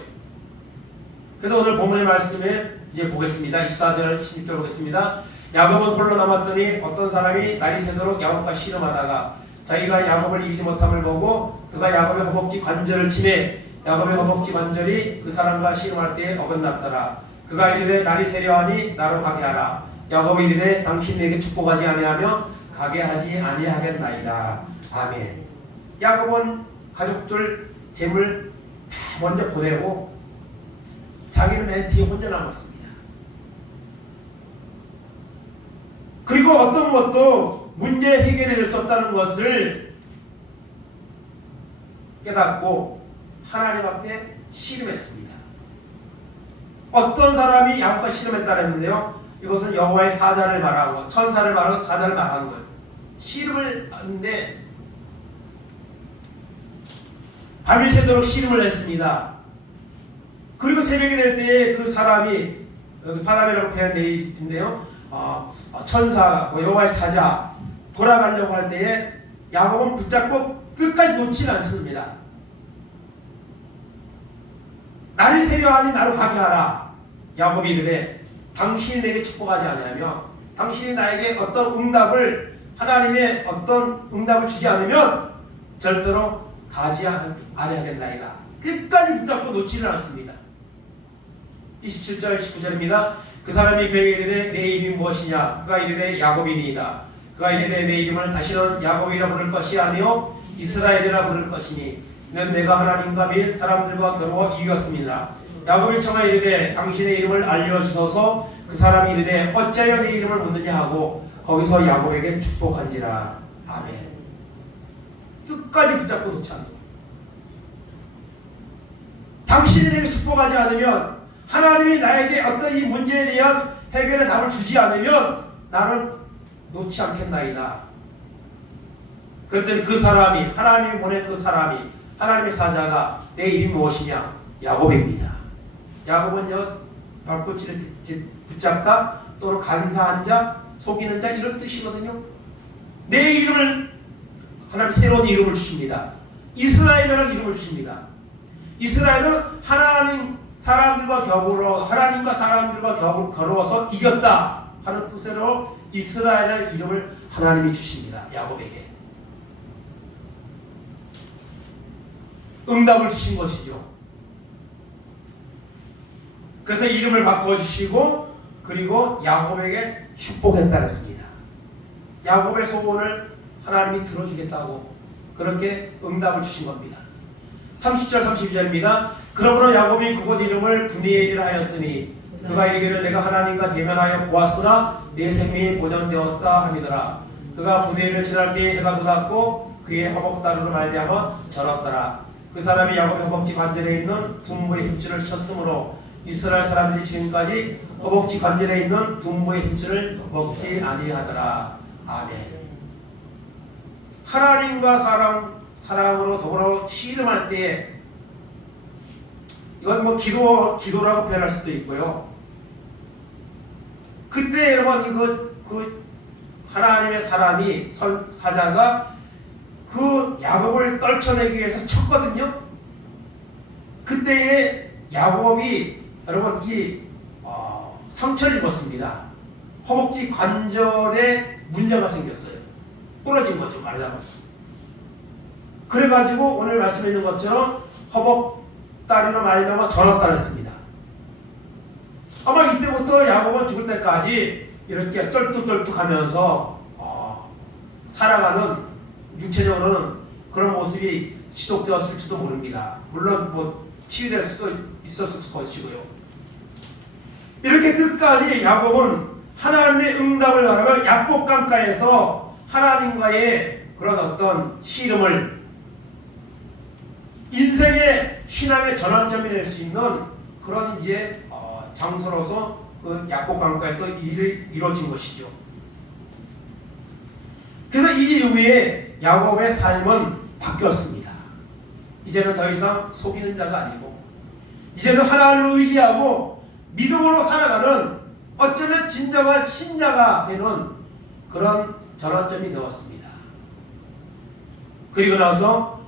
그래서 오늘 본문의 말씀을 이제 보겠습니다. 24절 26절 보겠습니다. 야곱은 홀로 남았더니 어떤 사람이 날이 새도록 야곱과 씨름하다가 자기가 야곱을 이기지 못함을 보고 그가 야곱의 허벅지 관절을 치매 야곱의 허벅지 관절이 그 사람과 씨름할 때에 어긋났더라. 그가 이르되 날이 새려하니 나로 가게 하라. 야곱이 이르되 당신 내게 축복하지 아니하며 가게 하지 아니하겠나이다. 아멘. 야곱은 가족들 재물 다 먼저 보내고 자기는 맨 뒤에 혼자 남았습니다. 그리고 어떤 것도 문제 해결해 줄 수 없다는 것을 깨닫고 하나님 앞에 씨름했습니다. 어떤 사람이 야곱과 씨름했다 했는데요. 이것은 여호와의 사자를 말하고 천사를 말하고 사자를 말하는 거예요. 씨름을 하는데 밤이 새도록 씨름을 했습니다. 그리고 새벽이 될 때에 그 사람이 여기 바람이라고 표현되어 있는데요. 천사, 여호와의 사자 돌아가려고 할 때에 야곱은 붙잡고 끝까지 놓지는 않습니다. 날이 새려하니 나로 가게 하라. 야곱이 이르되 당신이 내게 축복하지 아니하며 당신이 나에게 어떤 응답을 하나님의 어떤 응답을 주지 않으면 절대로 가지 아니하겠나이다. 끝까지 붙잡고 놓지는 않습니다. 27절 19절입니다. 그 사람이 그에게 이르되 내 이름이 무엇이냐? 그가 이르되 야곱이니이다. 그가 이르되 내 이름을 다시는 야곱이라 부를 것이 아니요 이스라엘이라 부를 것이니 이는 내가 하나님과 및 사람들과 겨루어 이겼습니다. 야곱이 청하여 이르되 당신의 이름을 알려주소서. 그 사람이 이르되 어찌하여 내 이름을 묻느냐 하고 거기서 야곱에게 축복한지라. 아멘. 끝까지 붙잡고 놓지 않고 당신이 내게 축복하지 않으면 하나님이 나에게 어떤 이 문제에 대한 해결의 답을 주지 않으면 나는 놓지 않겠나이다. 그랬더니 그 사람이 하나님이 보낸 그 사람이 하나님의 사자가 내 이름이 무엇이냐? 야곱입니다. 야곱은요 발꿈치를 붙잡다 또는 간사한 자 속이는 자 이런 뜻이거든요. 내 이름을 하나님 새로운 이름을 주십니다. 이스라엘이라는 이름을 주십니다. 이스라엘은 하나님과 사람들과 겨루어서 이겼다 하는 뜻으로 이스라엘의 이름을 하나님이 주십니다. 야곱에게 응답을 주신 것이죠. 그래서 이름을 바꿔주시고 그리고 야곱에게 축복했다 했습니다. 야곱의 소원을 하나님이 들어주겠다고 그렇게 응답을 주신 겁니다. 30절 32절입니다. 그러므로 야곱이 그곳 이름을 브니엘이라 하였으니 그가 이르기를 내가 하나님과 대면하여 보았으나 내 생명이 보존되었다 함이더라. 그가 브니엘을 지날 때에 해가 돋았고 그의 허벅다리로 말미암아 절었더라. 그 사람이 야곱의 허벅지 관절에 있는 둔부의 힘줄을 쳤으므로 이스라엘 사람들이 지금까지 허벅지 관절에 있는 둔부의 힘줄을 먹지 아니하더라. 아멘. 하나님과 사람으로 더불어 씨름할 때에 이건 뭐 기도라고 표현할 수도 있고요. 그때 여러분 그 하나님의 사람이 사자가 그 야곱을 떨쳐내기 위해서 쳤거든요. 그때에 야곱이 여러분 상처를 입었습니다. 허벅지 관절에 문제가 생겼어요. 부러진 거죠, 말하자면. 그래가지고 오늘 말씀해 있는 것처럼 허벅다리로 말미암아 절었다 했습니다. 아마 이때부터 야곱은 죽을 때까지 이렇게 쩔뚝쩔뚝하면서 살아가는 육체적으로는 그런 모습이 지속되었을지도 모릅니다. 물론 뭐 치유될 수도 있었을 것이고요. 이렇게 끝까지 야곱은 하나님의 응답을 바라며 약복 강가에서 하나님과의 그런 어떤 씨름을 인생의 신앙의 전환점이 될 수 있는 그런 이제 장소로서 그 약복 강가에서 일이 이루어진 것이죠. 그래서 이 이후에 야곱의 삶은 바뀌었습니다. 이제는 더 이상 속이는 자가 아니고 이제는 하나님을 의지하고 믿음으로 살아가는 어쩌면 진정한 신자가 되는 그런 전환점이 되었습니다. 그리고 나서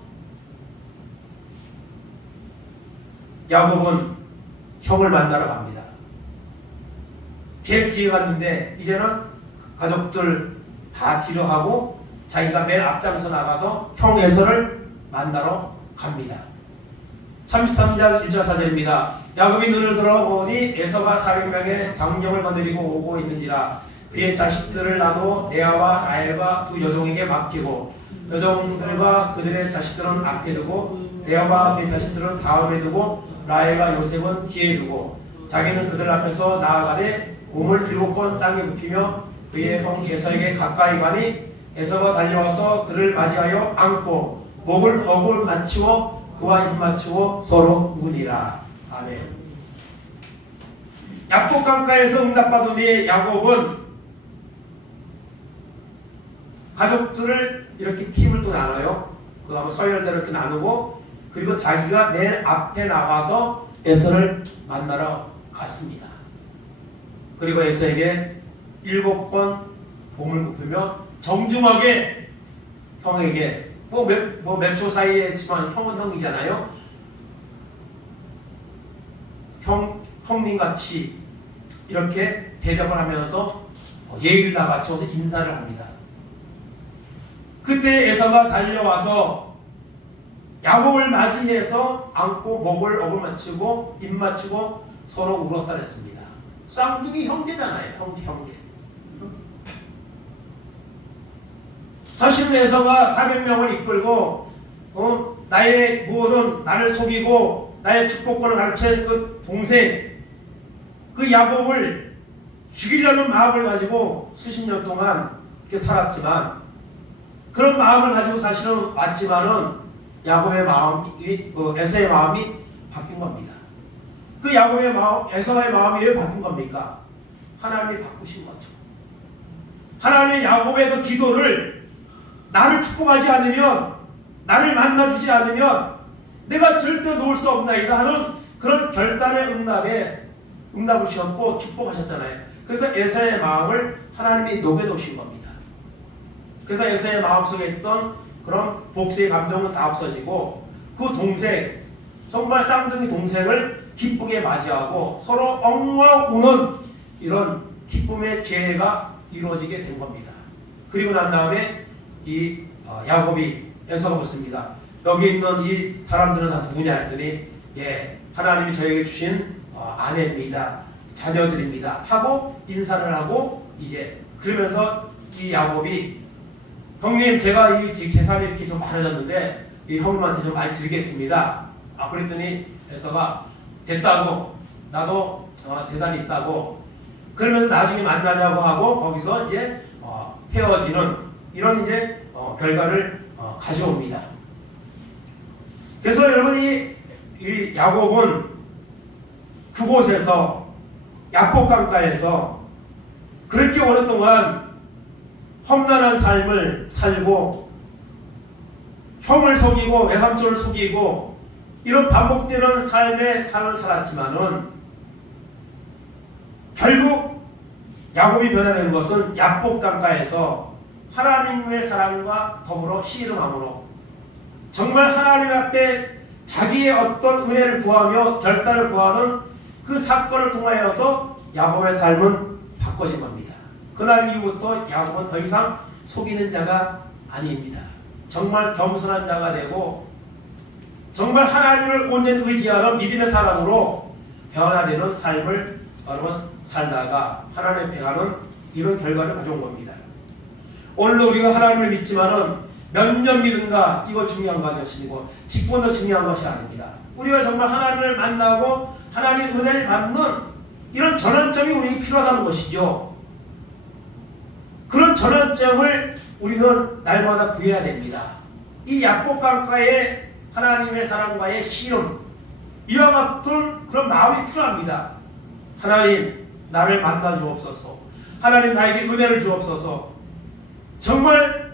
야곱은 형을 만나러 갑니다. 걔 뒤에 갔는데 이제는 가족들 다 뒤로 하고 자기가 맨 앞장서 나가서 형 에서를 만나러 갑니다. 33장 1절 4절입니다. 야곱이 눈을 들어보니 에서가 400명의 장령을 거느리고 오고 있는지라 그의 자식들을 나눠 레아와 라헬과 두 여종에게 맡기고 여종들과 그들의 자식들은 앞에 두고 레아와 그의 자식들은 다음에 두고 라헬과 요셉은 뒤에 두고 자기는 그들 앞에서 나아가되 몸을 7번 땅에 눕히며 그의 형 에서에게 가까이 가니 에서가 달려와서 그를 맞이하여 안고 목을 어글 맞추어 그와 입 맞추어 서로 우니라. 아멘. 야곱 강가에서 응답받은 뒤에 야곱은 가족들을 이렇게 팀을 또 나눠요. 그 다음에 서열대로 이렇게 나누고 그리고 자기가 맨 앞에 나가서 에서를 만나러 갔습니다. 그리고 에서에게 7번 몸을 굽히며 정중하게 형에게 몇 초 사이에 했지만 형은 형이잖아요. 형님같이 이렇게 대답을 하면서 예의를 다 갖춰서 인사를 합니다. 그때 에서가 달려와서 야곱을 맞이해서 안고 목을 어글 맞추고 입 맞추고 서로 울었다 그랬습니다. 쌍둥이 형제잖아요. 형제. 사실은 에서가 400명을 이끌고 나의 무엇은 나를 속이고 나의 축복권을 가르친 그 동생 그 야곱을 죽이려는 마음을 가지고 수십 년 동안 이렇게 살았지만 그런 마음을 가지고 사실은 왔지만은 야곱의 마음이 에서의 마음이 바뀐 겁니다. 그 야곱의 마음, 에서의 마음이 왜 바뀐 겁니까? 하나님이 바꾸신 거죠. 하나님의 야곱의 그 기도를 나를 축복하지 않으면 나를 만나주지 않으면 내가 절대 놓을 수 없나이다 하는 그런 결단의 응답을 주셨고 축복하셨잖아요. 그래서 에서의 마음을 하나님이 녹여놓으신 겁니다. 그래서 에서의 마음속에 있던 그런 복수의 감정은 다 없어지고 그 동생 정말 쌍둥이 동생을 기쁘게 맞이하고 서로 엉엉 우는 이런 기쁨의 재해가 이루어지게 된 겁니다. 그리고 난 다음에 이 야곱이 에서가 묻습니다. 여기 있는 이 사람들은 다 누구냐 했더니 하나님이 저에게 주신 아내입니다. 자녀들입니다. 하고 인사를 하고 이제 그러면서 이 야곱이 형님 제가 이 재산이 이렇게 좀 많아졌는데 이 형님한테 좀 많이 드리겠습니다. 그랬더니 에서가 됐다고 나도 재산이 있다고 그러면서 나중에 만나자고 하고 거기서 이제 헤어지는 이런 이제 결과를 가져옵니다. 그래서 여러분 이 야곱은 그곳에서 야곱 강가에서 그렇게 오랫동안 험난한 삶을 살고 형을 속이고 외삼촌을 속이고 이런 반복되는 삶의 삶을 살았지만은 결국 야곱이 변화되는 것은 야곱 강가에서 하나님의 사랑과 더불어 씨름함으로 정말 하나님 앞에 자기의 어떤 은혜를 구하며 결단을 구하는 그 사건을 통하여서 야곱의 삶은 바꿔진 겁니다. 그날 이후부터 야곱은 더 이상 속이는 자가 아닙니다. 정말 겸손한 자가 되고 정말 하나님을 온전히 의지하는 믿음의 사람으로 변화되는 삶을 여러분 살다가 하나님 앞에 가는 이런 결과를 가져온 겁니다. 오늘도 우리가 하나님을 믿지만은 몇 년 믿은가 이거 중요한 것이고 직분도 중요한 것이 아닙니다. 우리가 정말 하나님을 만나고 하나님의 은혜를 받는 이런 전환점이 우리에게 필요하다는 것이죠. 그런 전환점을 우리는 날마다 구해야 됩니다. 이 야곱 강가의 하나님의 사랑과의 씨름 이와 같은 그런 마음이 필요합니다. 하나님 나를 만나 주옵소서. 하나님 나에게 은혜를 주옵소서. 정말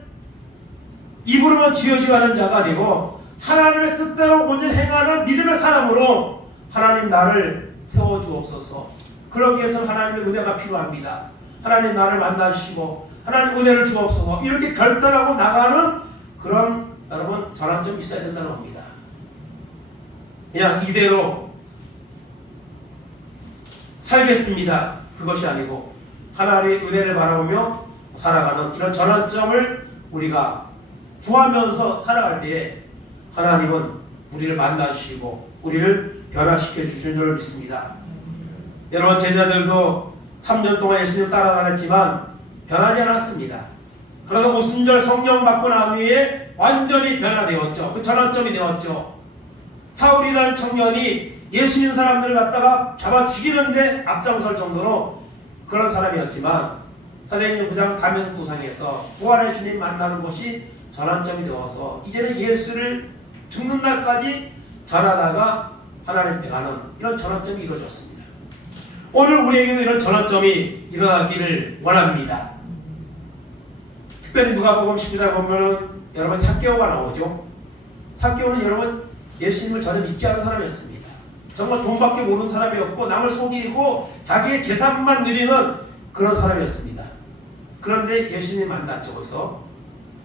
입으로만 쥐어지어하는 자가 되고 하나님의 뜻대로 온전히 행하는 믿음의 사람으로 하나님 나를 세워주옵소서. 그러기 위해서는 하나님의 은혜가 필요합니다. 하나님 나를 만나주시고 하나님 은혜를 주옵소서. 이렇게 결단하고 나가는 그런 여러분 전환점이 있어야 된다는 겁니다. 그냥 이대로 살겠습니다. 그것이 아니고 하나님의 은혜를 바라보며 살아가는 이런 전환점을 우리가 구하면서 살아갈 때에 하나님은 우리를 만나주시고 우리를 변화시켜 주시는 줄 믿습니다. 여러분, 제자들도 3년 동안 예수님 따라다녔지만 변하지 않았습니다. 그러나 오순절 성령 받고 난 후에 완전히 변화되었죠. 그 전환점이 되었죠. 사울이라는 청년이 예수 믿는 사람들을 갖다가 잡아 죽이는데 앞장설 정도로 그런 사람이었지만 사도행전 9장 다메섹 도상에서 부활의 주님 만나는 것이 전환점이 되어서 이제는 예수를 죽는 날까지 전하다가 하나님께 가는 이런 전환점이 이루어졌습니다. 오늘 우리에게도 이런 전환점이 일어나기를 원합니다. 특별히 누가복음 19장 보면은 여러분 삭개오가 나오죠. 삭개오는 여러분 예수님을 전혀 믿지 않은 사람이었습니다. 정말 돈밖에 모르는 사람이었고 남을 속이고 자기의 재산만 누리는 그런 사람이었습니다. 그런데 예수님 만났죠. 거기서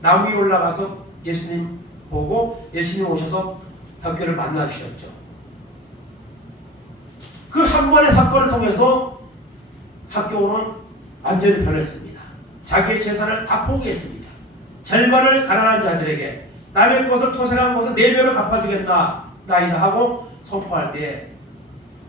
나무 위에 올라가서 예수님 보고 예수님 오셔서 삭개오를 만나 주셨죠. 그 한 번의 사건을 통해서 삭개오는 완전히 변했습니다. 자기의 재산을 다 포기했습니다. 절반을 가난한 자들에게 남의 것을 토색한 것을 4배로 갚아주겠다 나이다 하고 선포할 때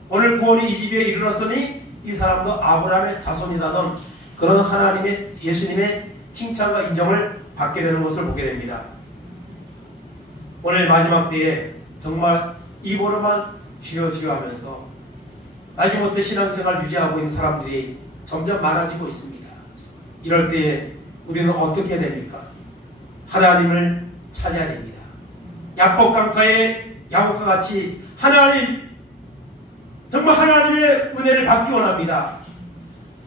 오늘 구원이 이 집에 이르렀으니 이 사람도 아브라함의 자손이다던 그런 하나님의 예수님의 칭찬과 인정을 받게 되는 것을 보게 됩니다. 오늘 마지막 때에 정말 입으로만 주여 주여 하면서 마지못해 신앙생활 유지하고 있는 사람들이 점점 많아지고 있습니다. 이럴 때에 우리는 어떻게 해야 됩니까? 하나님을 찾아야 됩니다. 야곱 강가의 야곱과 같이 하나님, 정말 하나님의 은혜를 받기 원합니다.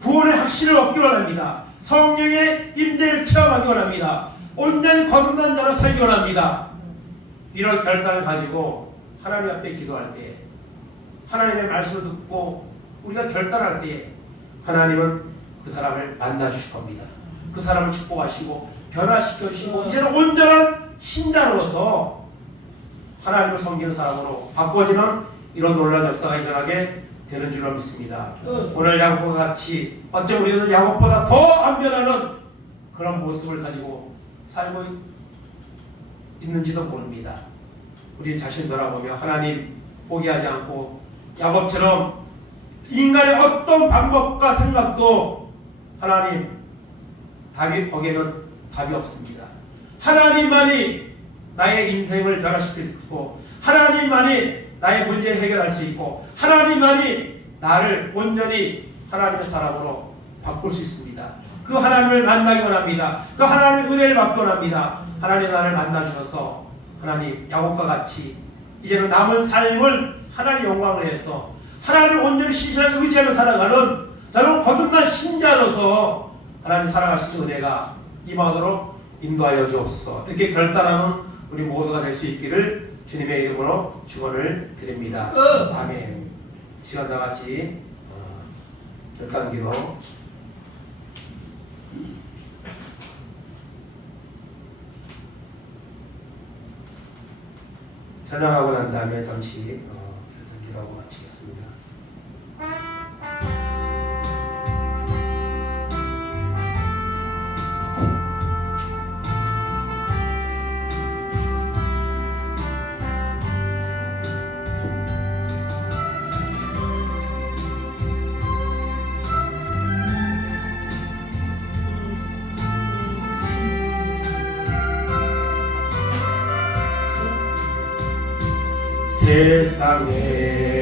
구원의 확신을 얻기 원합니다. 성령의 임재를 체험하기 원합니다. 온전히 거듭난 자로 살기 원합니다. 이런 결단을 가지고 하나님 앞에 기도할 때 하나님의 말씀을 듣고 우리가 결단할 때에 하나님은 그 사람을 만나주실 겁니다. 그 사람을 축복하시고 변화시켜주시고 이제는 온전한 신자로서 하나님을 섬기는 사람으로 바꿔지는 이런 놀라운 역사가 일어나게 되는 줄로 믿습니다. 오늘 야곱과 같이 어쩌면 우리는 야곱보다 더 안 변하는 그런 모습을 가지고 살고 있는지도 모릅니다. 우리 자신 돌아보며 하나님 포기하지 않고 야곱처럼 인간의 어떤 방법과 생각도 하나님 거기에는 답이 없습니다. 하나님만이 나의 인생을 변화시킬 수 있고 하나님만이 나의 문제를 해결할 수 있고 하나님만이 나를 온전히 하나님의 사람으로 바꿀 수 있습니다. 그 하나님을 만나기 원합니다. 그 하나님의 은혜를 받기 원합니다. 하나님 나를 만나주셔서 하나님 야곱과 같이 이제는 남은 삶을 하나님의 영광을 위해서 하나님을 온전히 신실하게 의지하며 살아가는 저는 거듭난 신자로서 하나님 살아가시는 은혜가 임하도록 인도하여 주옵소서. 이렇게 결단하는 우리 모두가 될 수 있기를 주님의 이름으로 축원을 드립니다. 아멘. 시간 다 같이 결단기로 찬양하고 난 다음에 잠시 결단기도하고 마치겠습니다.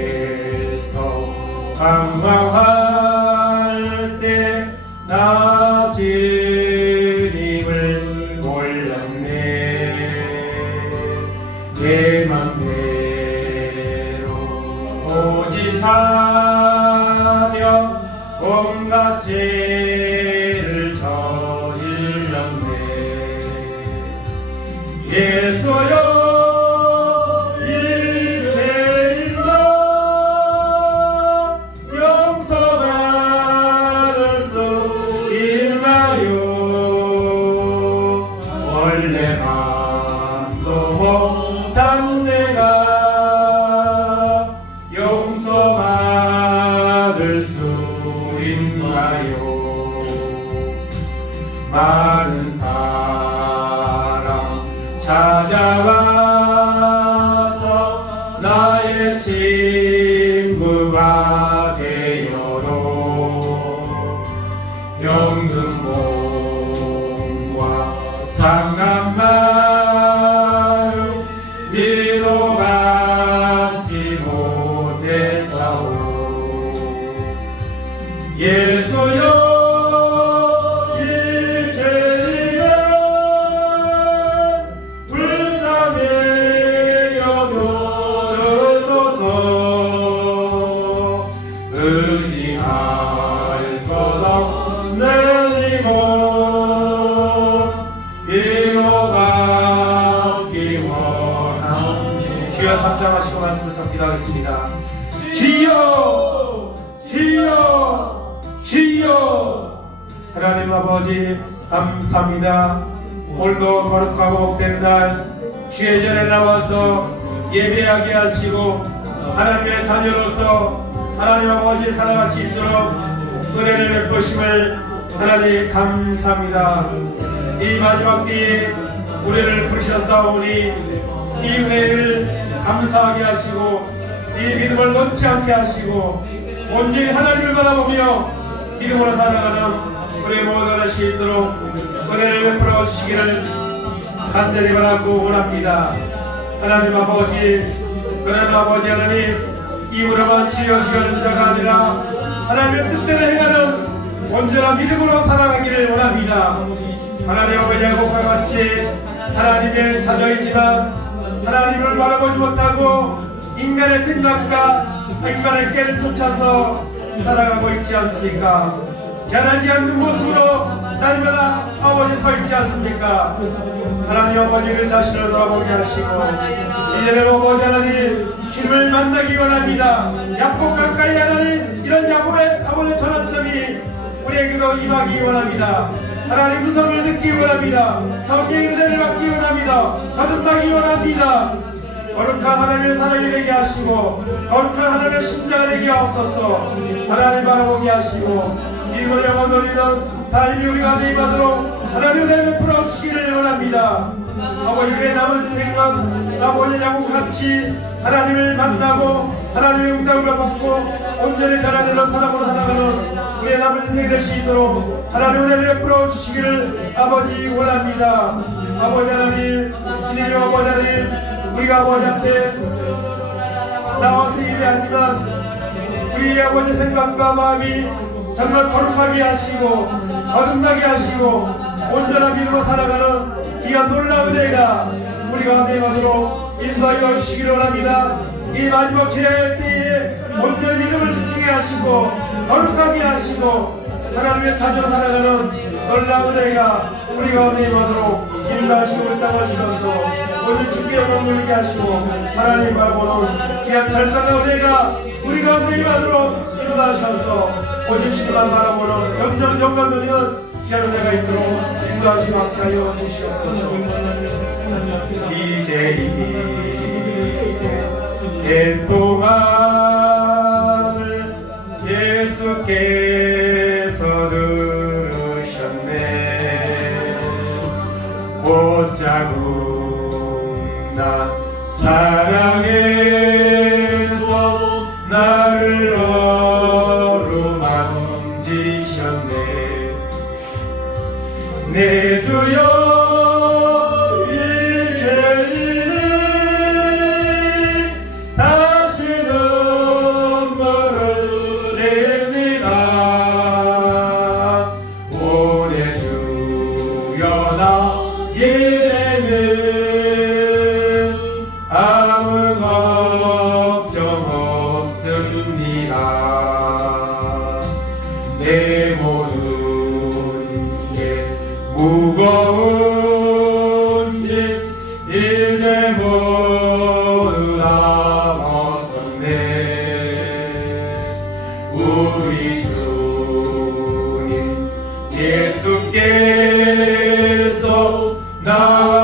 세상에서 방황할 때 나 주님을 몰랐네. 내 맘대로 고집하며 온갖 죄를 저질렀네. 예수여 찾아와서 나의 친구가 되어도 병든 몸과 상한 마음 위로받지 못했다오. 예수여 의지할 것 없는 이 몸 위로받기 원하오니. 주여 삼창하시고 말씀을 전기도 하겠습니다. 주여 주여 주여. 하나님 아버지 감사합니다. 오늘도 거룩하고 복된 날 주의 전에 나와서 예배하게 하시고 하나님의 자녀로서 하나님 아버지 살아갈 수 있도록 은혜를 베푸심을 하나님 감사합니다. 이 마지막 때에 우리를 부르셨사오니 이 은혜를 감사하게 하시고 이 믿음을 놓지 않게 하시고 온전히 하나님을 바라보며 믿음으로 살아가는 우리 모두가 될 수 있도록 은혜를 베풀어 주시기를 간절히 바라고 원합니다. 하나님 아버지, 그러나 아버지 하나님, 입으로만 치유하시는 자가 아니라 하나님의 뜻대로 행하는 온전한 믿음으로 살아가기를 원합니다. 하나님 아버지 약속과 같이 하나님의 자녀이지만 하나님을 바라보지 못하고 인간의 생각과 인간의 깨를 쫓아서 살아가고 있지 않습니까? 변하지 않는 모습으로 날마다 아버지 서 있지 않습니까? 하나님 아버지 그 자신을 돌아보게 하시고 이제는 아버지 하나님 주님을 만나기 원합니다. 약속 가까이 하나님 이런 야곱의 아버지 전환점이 우리에게도 임하기 원합니다. 하나님 음성을 듣기 원합니다. 성령의 은혜를 받기 원합니다. 거듭나기 원합니다. 거룩한 하나님의 사람이 되게 하시고 거룩한 하나님의 신자가 되게 하옵소서. 하나님 바라보게 하시고 믿음을 영원 돌리는 사람이 우리가 되임하도록 하나님 은혜를 풀어주시기를 원합니다. 아버지 우리의 남은 생은 아버지 야곱같이 하나님을 만나고 하나님의 응답을 받고 온전히 변화되는 사람으로 살아가는 우리의 남은 인생이 될 수 있도록 하나님 은혜를 풀어주시기를 아버지 원합니다. 아버지 하나님 이제는 아버지 하나님 우리가 아버지 앞에 나와서 예배하지만 우리의 아버지 생각과 마음이 정말 거룩하게 하시고 거듭나게 하시고 온전한 믿음으로 살아가는 이가 놀라운 은혜가 우리가 감내하도록 인도하여 주시기를 원합니다. 이 마지막 기회의 때에 온전히 믿음을 지키게 하시고 거룩하게 하시고 하나님의 자녀로 살아가는 놀라운 은혜가 우리가 감내하도록 인도하시고 잡아주셔서 오늘 주께 영광 돌리게 하시고 하나님 바라보는 귀한 결단의 은혜가 우리가 감내하도록 인도하셔서 오직 주님만 바라보는 영광 돌리는 귀한 은혜가 있도록 인도하시고 함께하여 주시옵소서. 이제 이 대통함을 예수께서 들으셨네. 못자국난 사랑에서 나를 어루만지셨네. 내 주여 내 모든 게 무거운 짐 이제 모두 다 벗었네. 우리 주님 예수께서 나와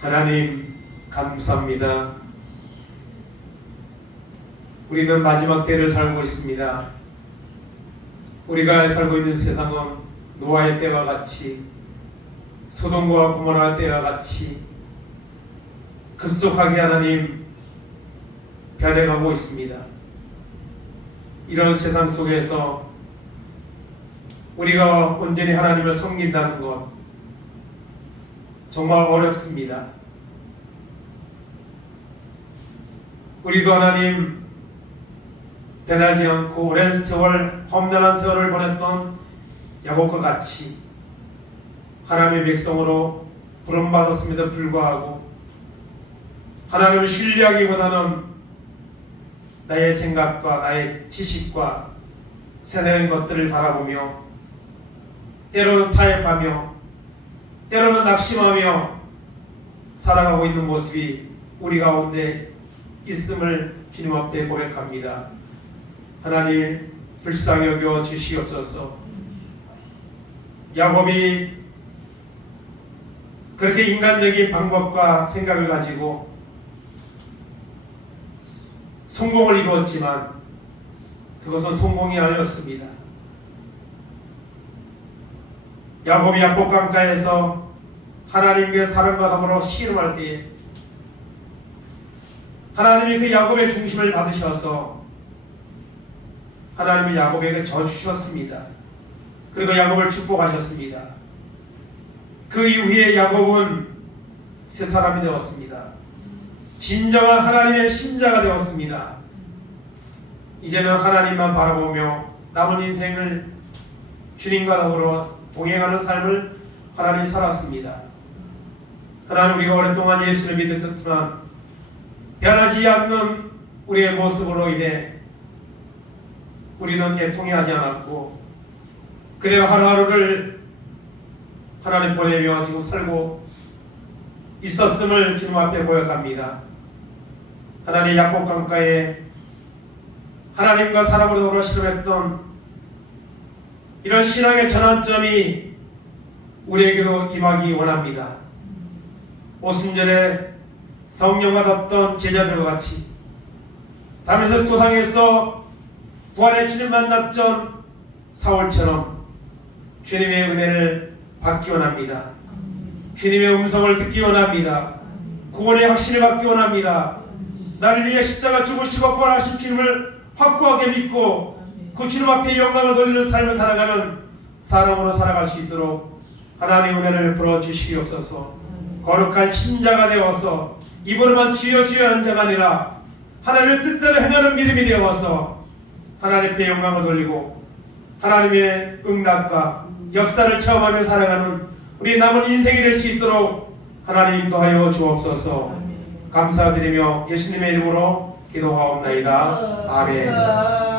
하나님 감사합니다. 우리는 마지막 때를 살고 있습니다. 우리가 살고 있는 세상은 노아의 때와 같이, 소돔과 고모라 때와 같이 급속하게 하나님 변해가고 있습니다. 이런 세상 속에서 우리가 온전히 하나님을 섬긴다는 것 정말 어렵습니다. 우리도 하나님 변하지 않고 오랜 세월, 험난한 세월을 보냈던 야곱과 같이 하나님의 백성으로 부름받았음에도 불구하고 하나님을 신뢰하기보다는 나의 생각과 나의 지식과 세상의 것들을 바라보며 때로는 타협하며 때로는 낙심하며 살아가고 있는 모습이 우리 가운데 있음을 주님 앞에 고백합니다. 하나님 불쌍히 여겨 주시옵소서. 야곱이 그렇게 인간적인 방법과 생각을 가지고 성공을 이루었지만 그것은 성공이 아니었습니다. 야곱이 약복강가에서 하나님께 사람과 더불어 씨름할 때에 하나님이 그 야곱의 중심을 받으셔서 하나님이 야곱에게 져 주셨습니다. 그리고 야곱을 축복하셨습니다. 그 이후에 야곱은 새 사람이 되었습니다. 진정한 하나님의 신자가 되었습니다. 이제는 하나님만 바라보며 남은 인생을 주님과 더불어 동행하는 삶을 하나님 살았습니다. 하나님, 우리가 오랫동안 예수를 믿었지만 변하지 않는 우리의 모습으로 인해 우리는 애통해하지 않았고 그대로 하루하루를 하나님 보내며 지금 살고 있었음을 주님 앞에 고백합니다. 하나님 약복강가에 하나님과 사람으로 더불어 실험했던 이런 신앙의 전환점이 우리에게도 임하기 원합니다. 오순절에 성령과 덮던 제자들과 같이 다메섹 도상에서 부활의 주님 만났던 사울처럼 주님의 은혜를 받기 원합니다. 주님의 음성을 듣기 원합니다. 구원의 확신을 받기 원합니다. 나를 위해 십자가 죽으시고 부활하신 주님을 확고하게 믿고 그 주님 앞에 영광을 돌리는 삶을 살아가는 사람으로 살아갈 수 있도록 하나님의 은혜를 베풀어 주시옵소서. 거룩한 신자가 되어서 입으로만 주여 주여 하는 자가 아니라 하나님의 뜻대로 행하는 믿음이 되어서 하나님께 영광을 돌리고 하나님의 응답과 역사를 체험하며 살아가는 우리 남은 인생이 될 수 있도록 하나님 인도하여 주옵소서. 감사드리며 예수님의 이름으로 기도하옵나이다. 아멘.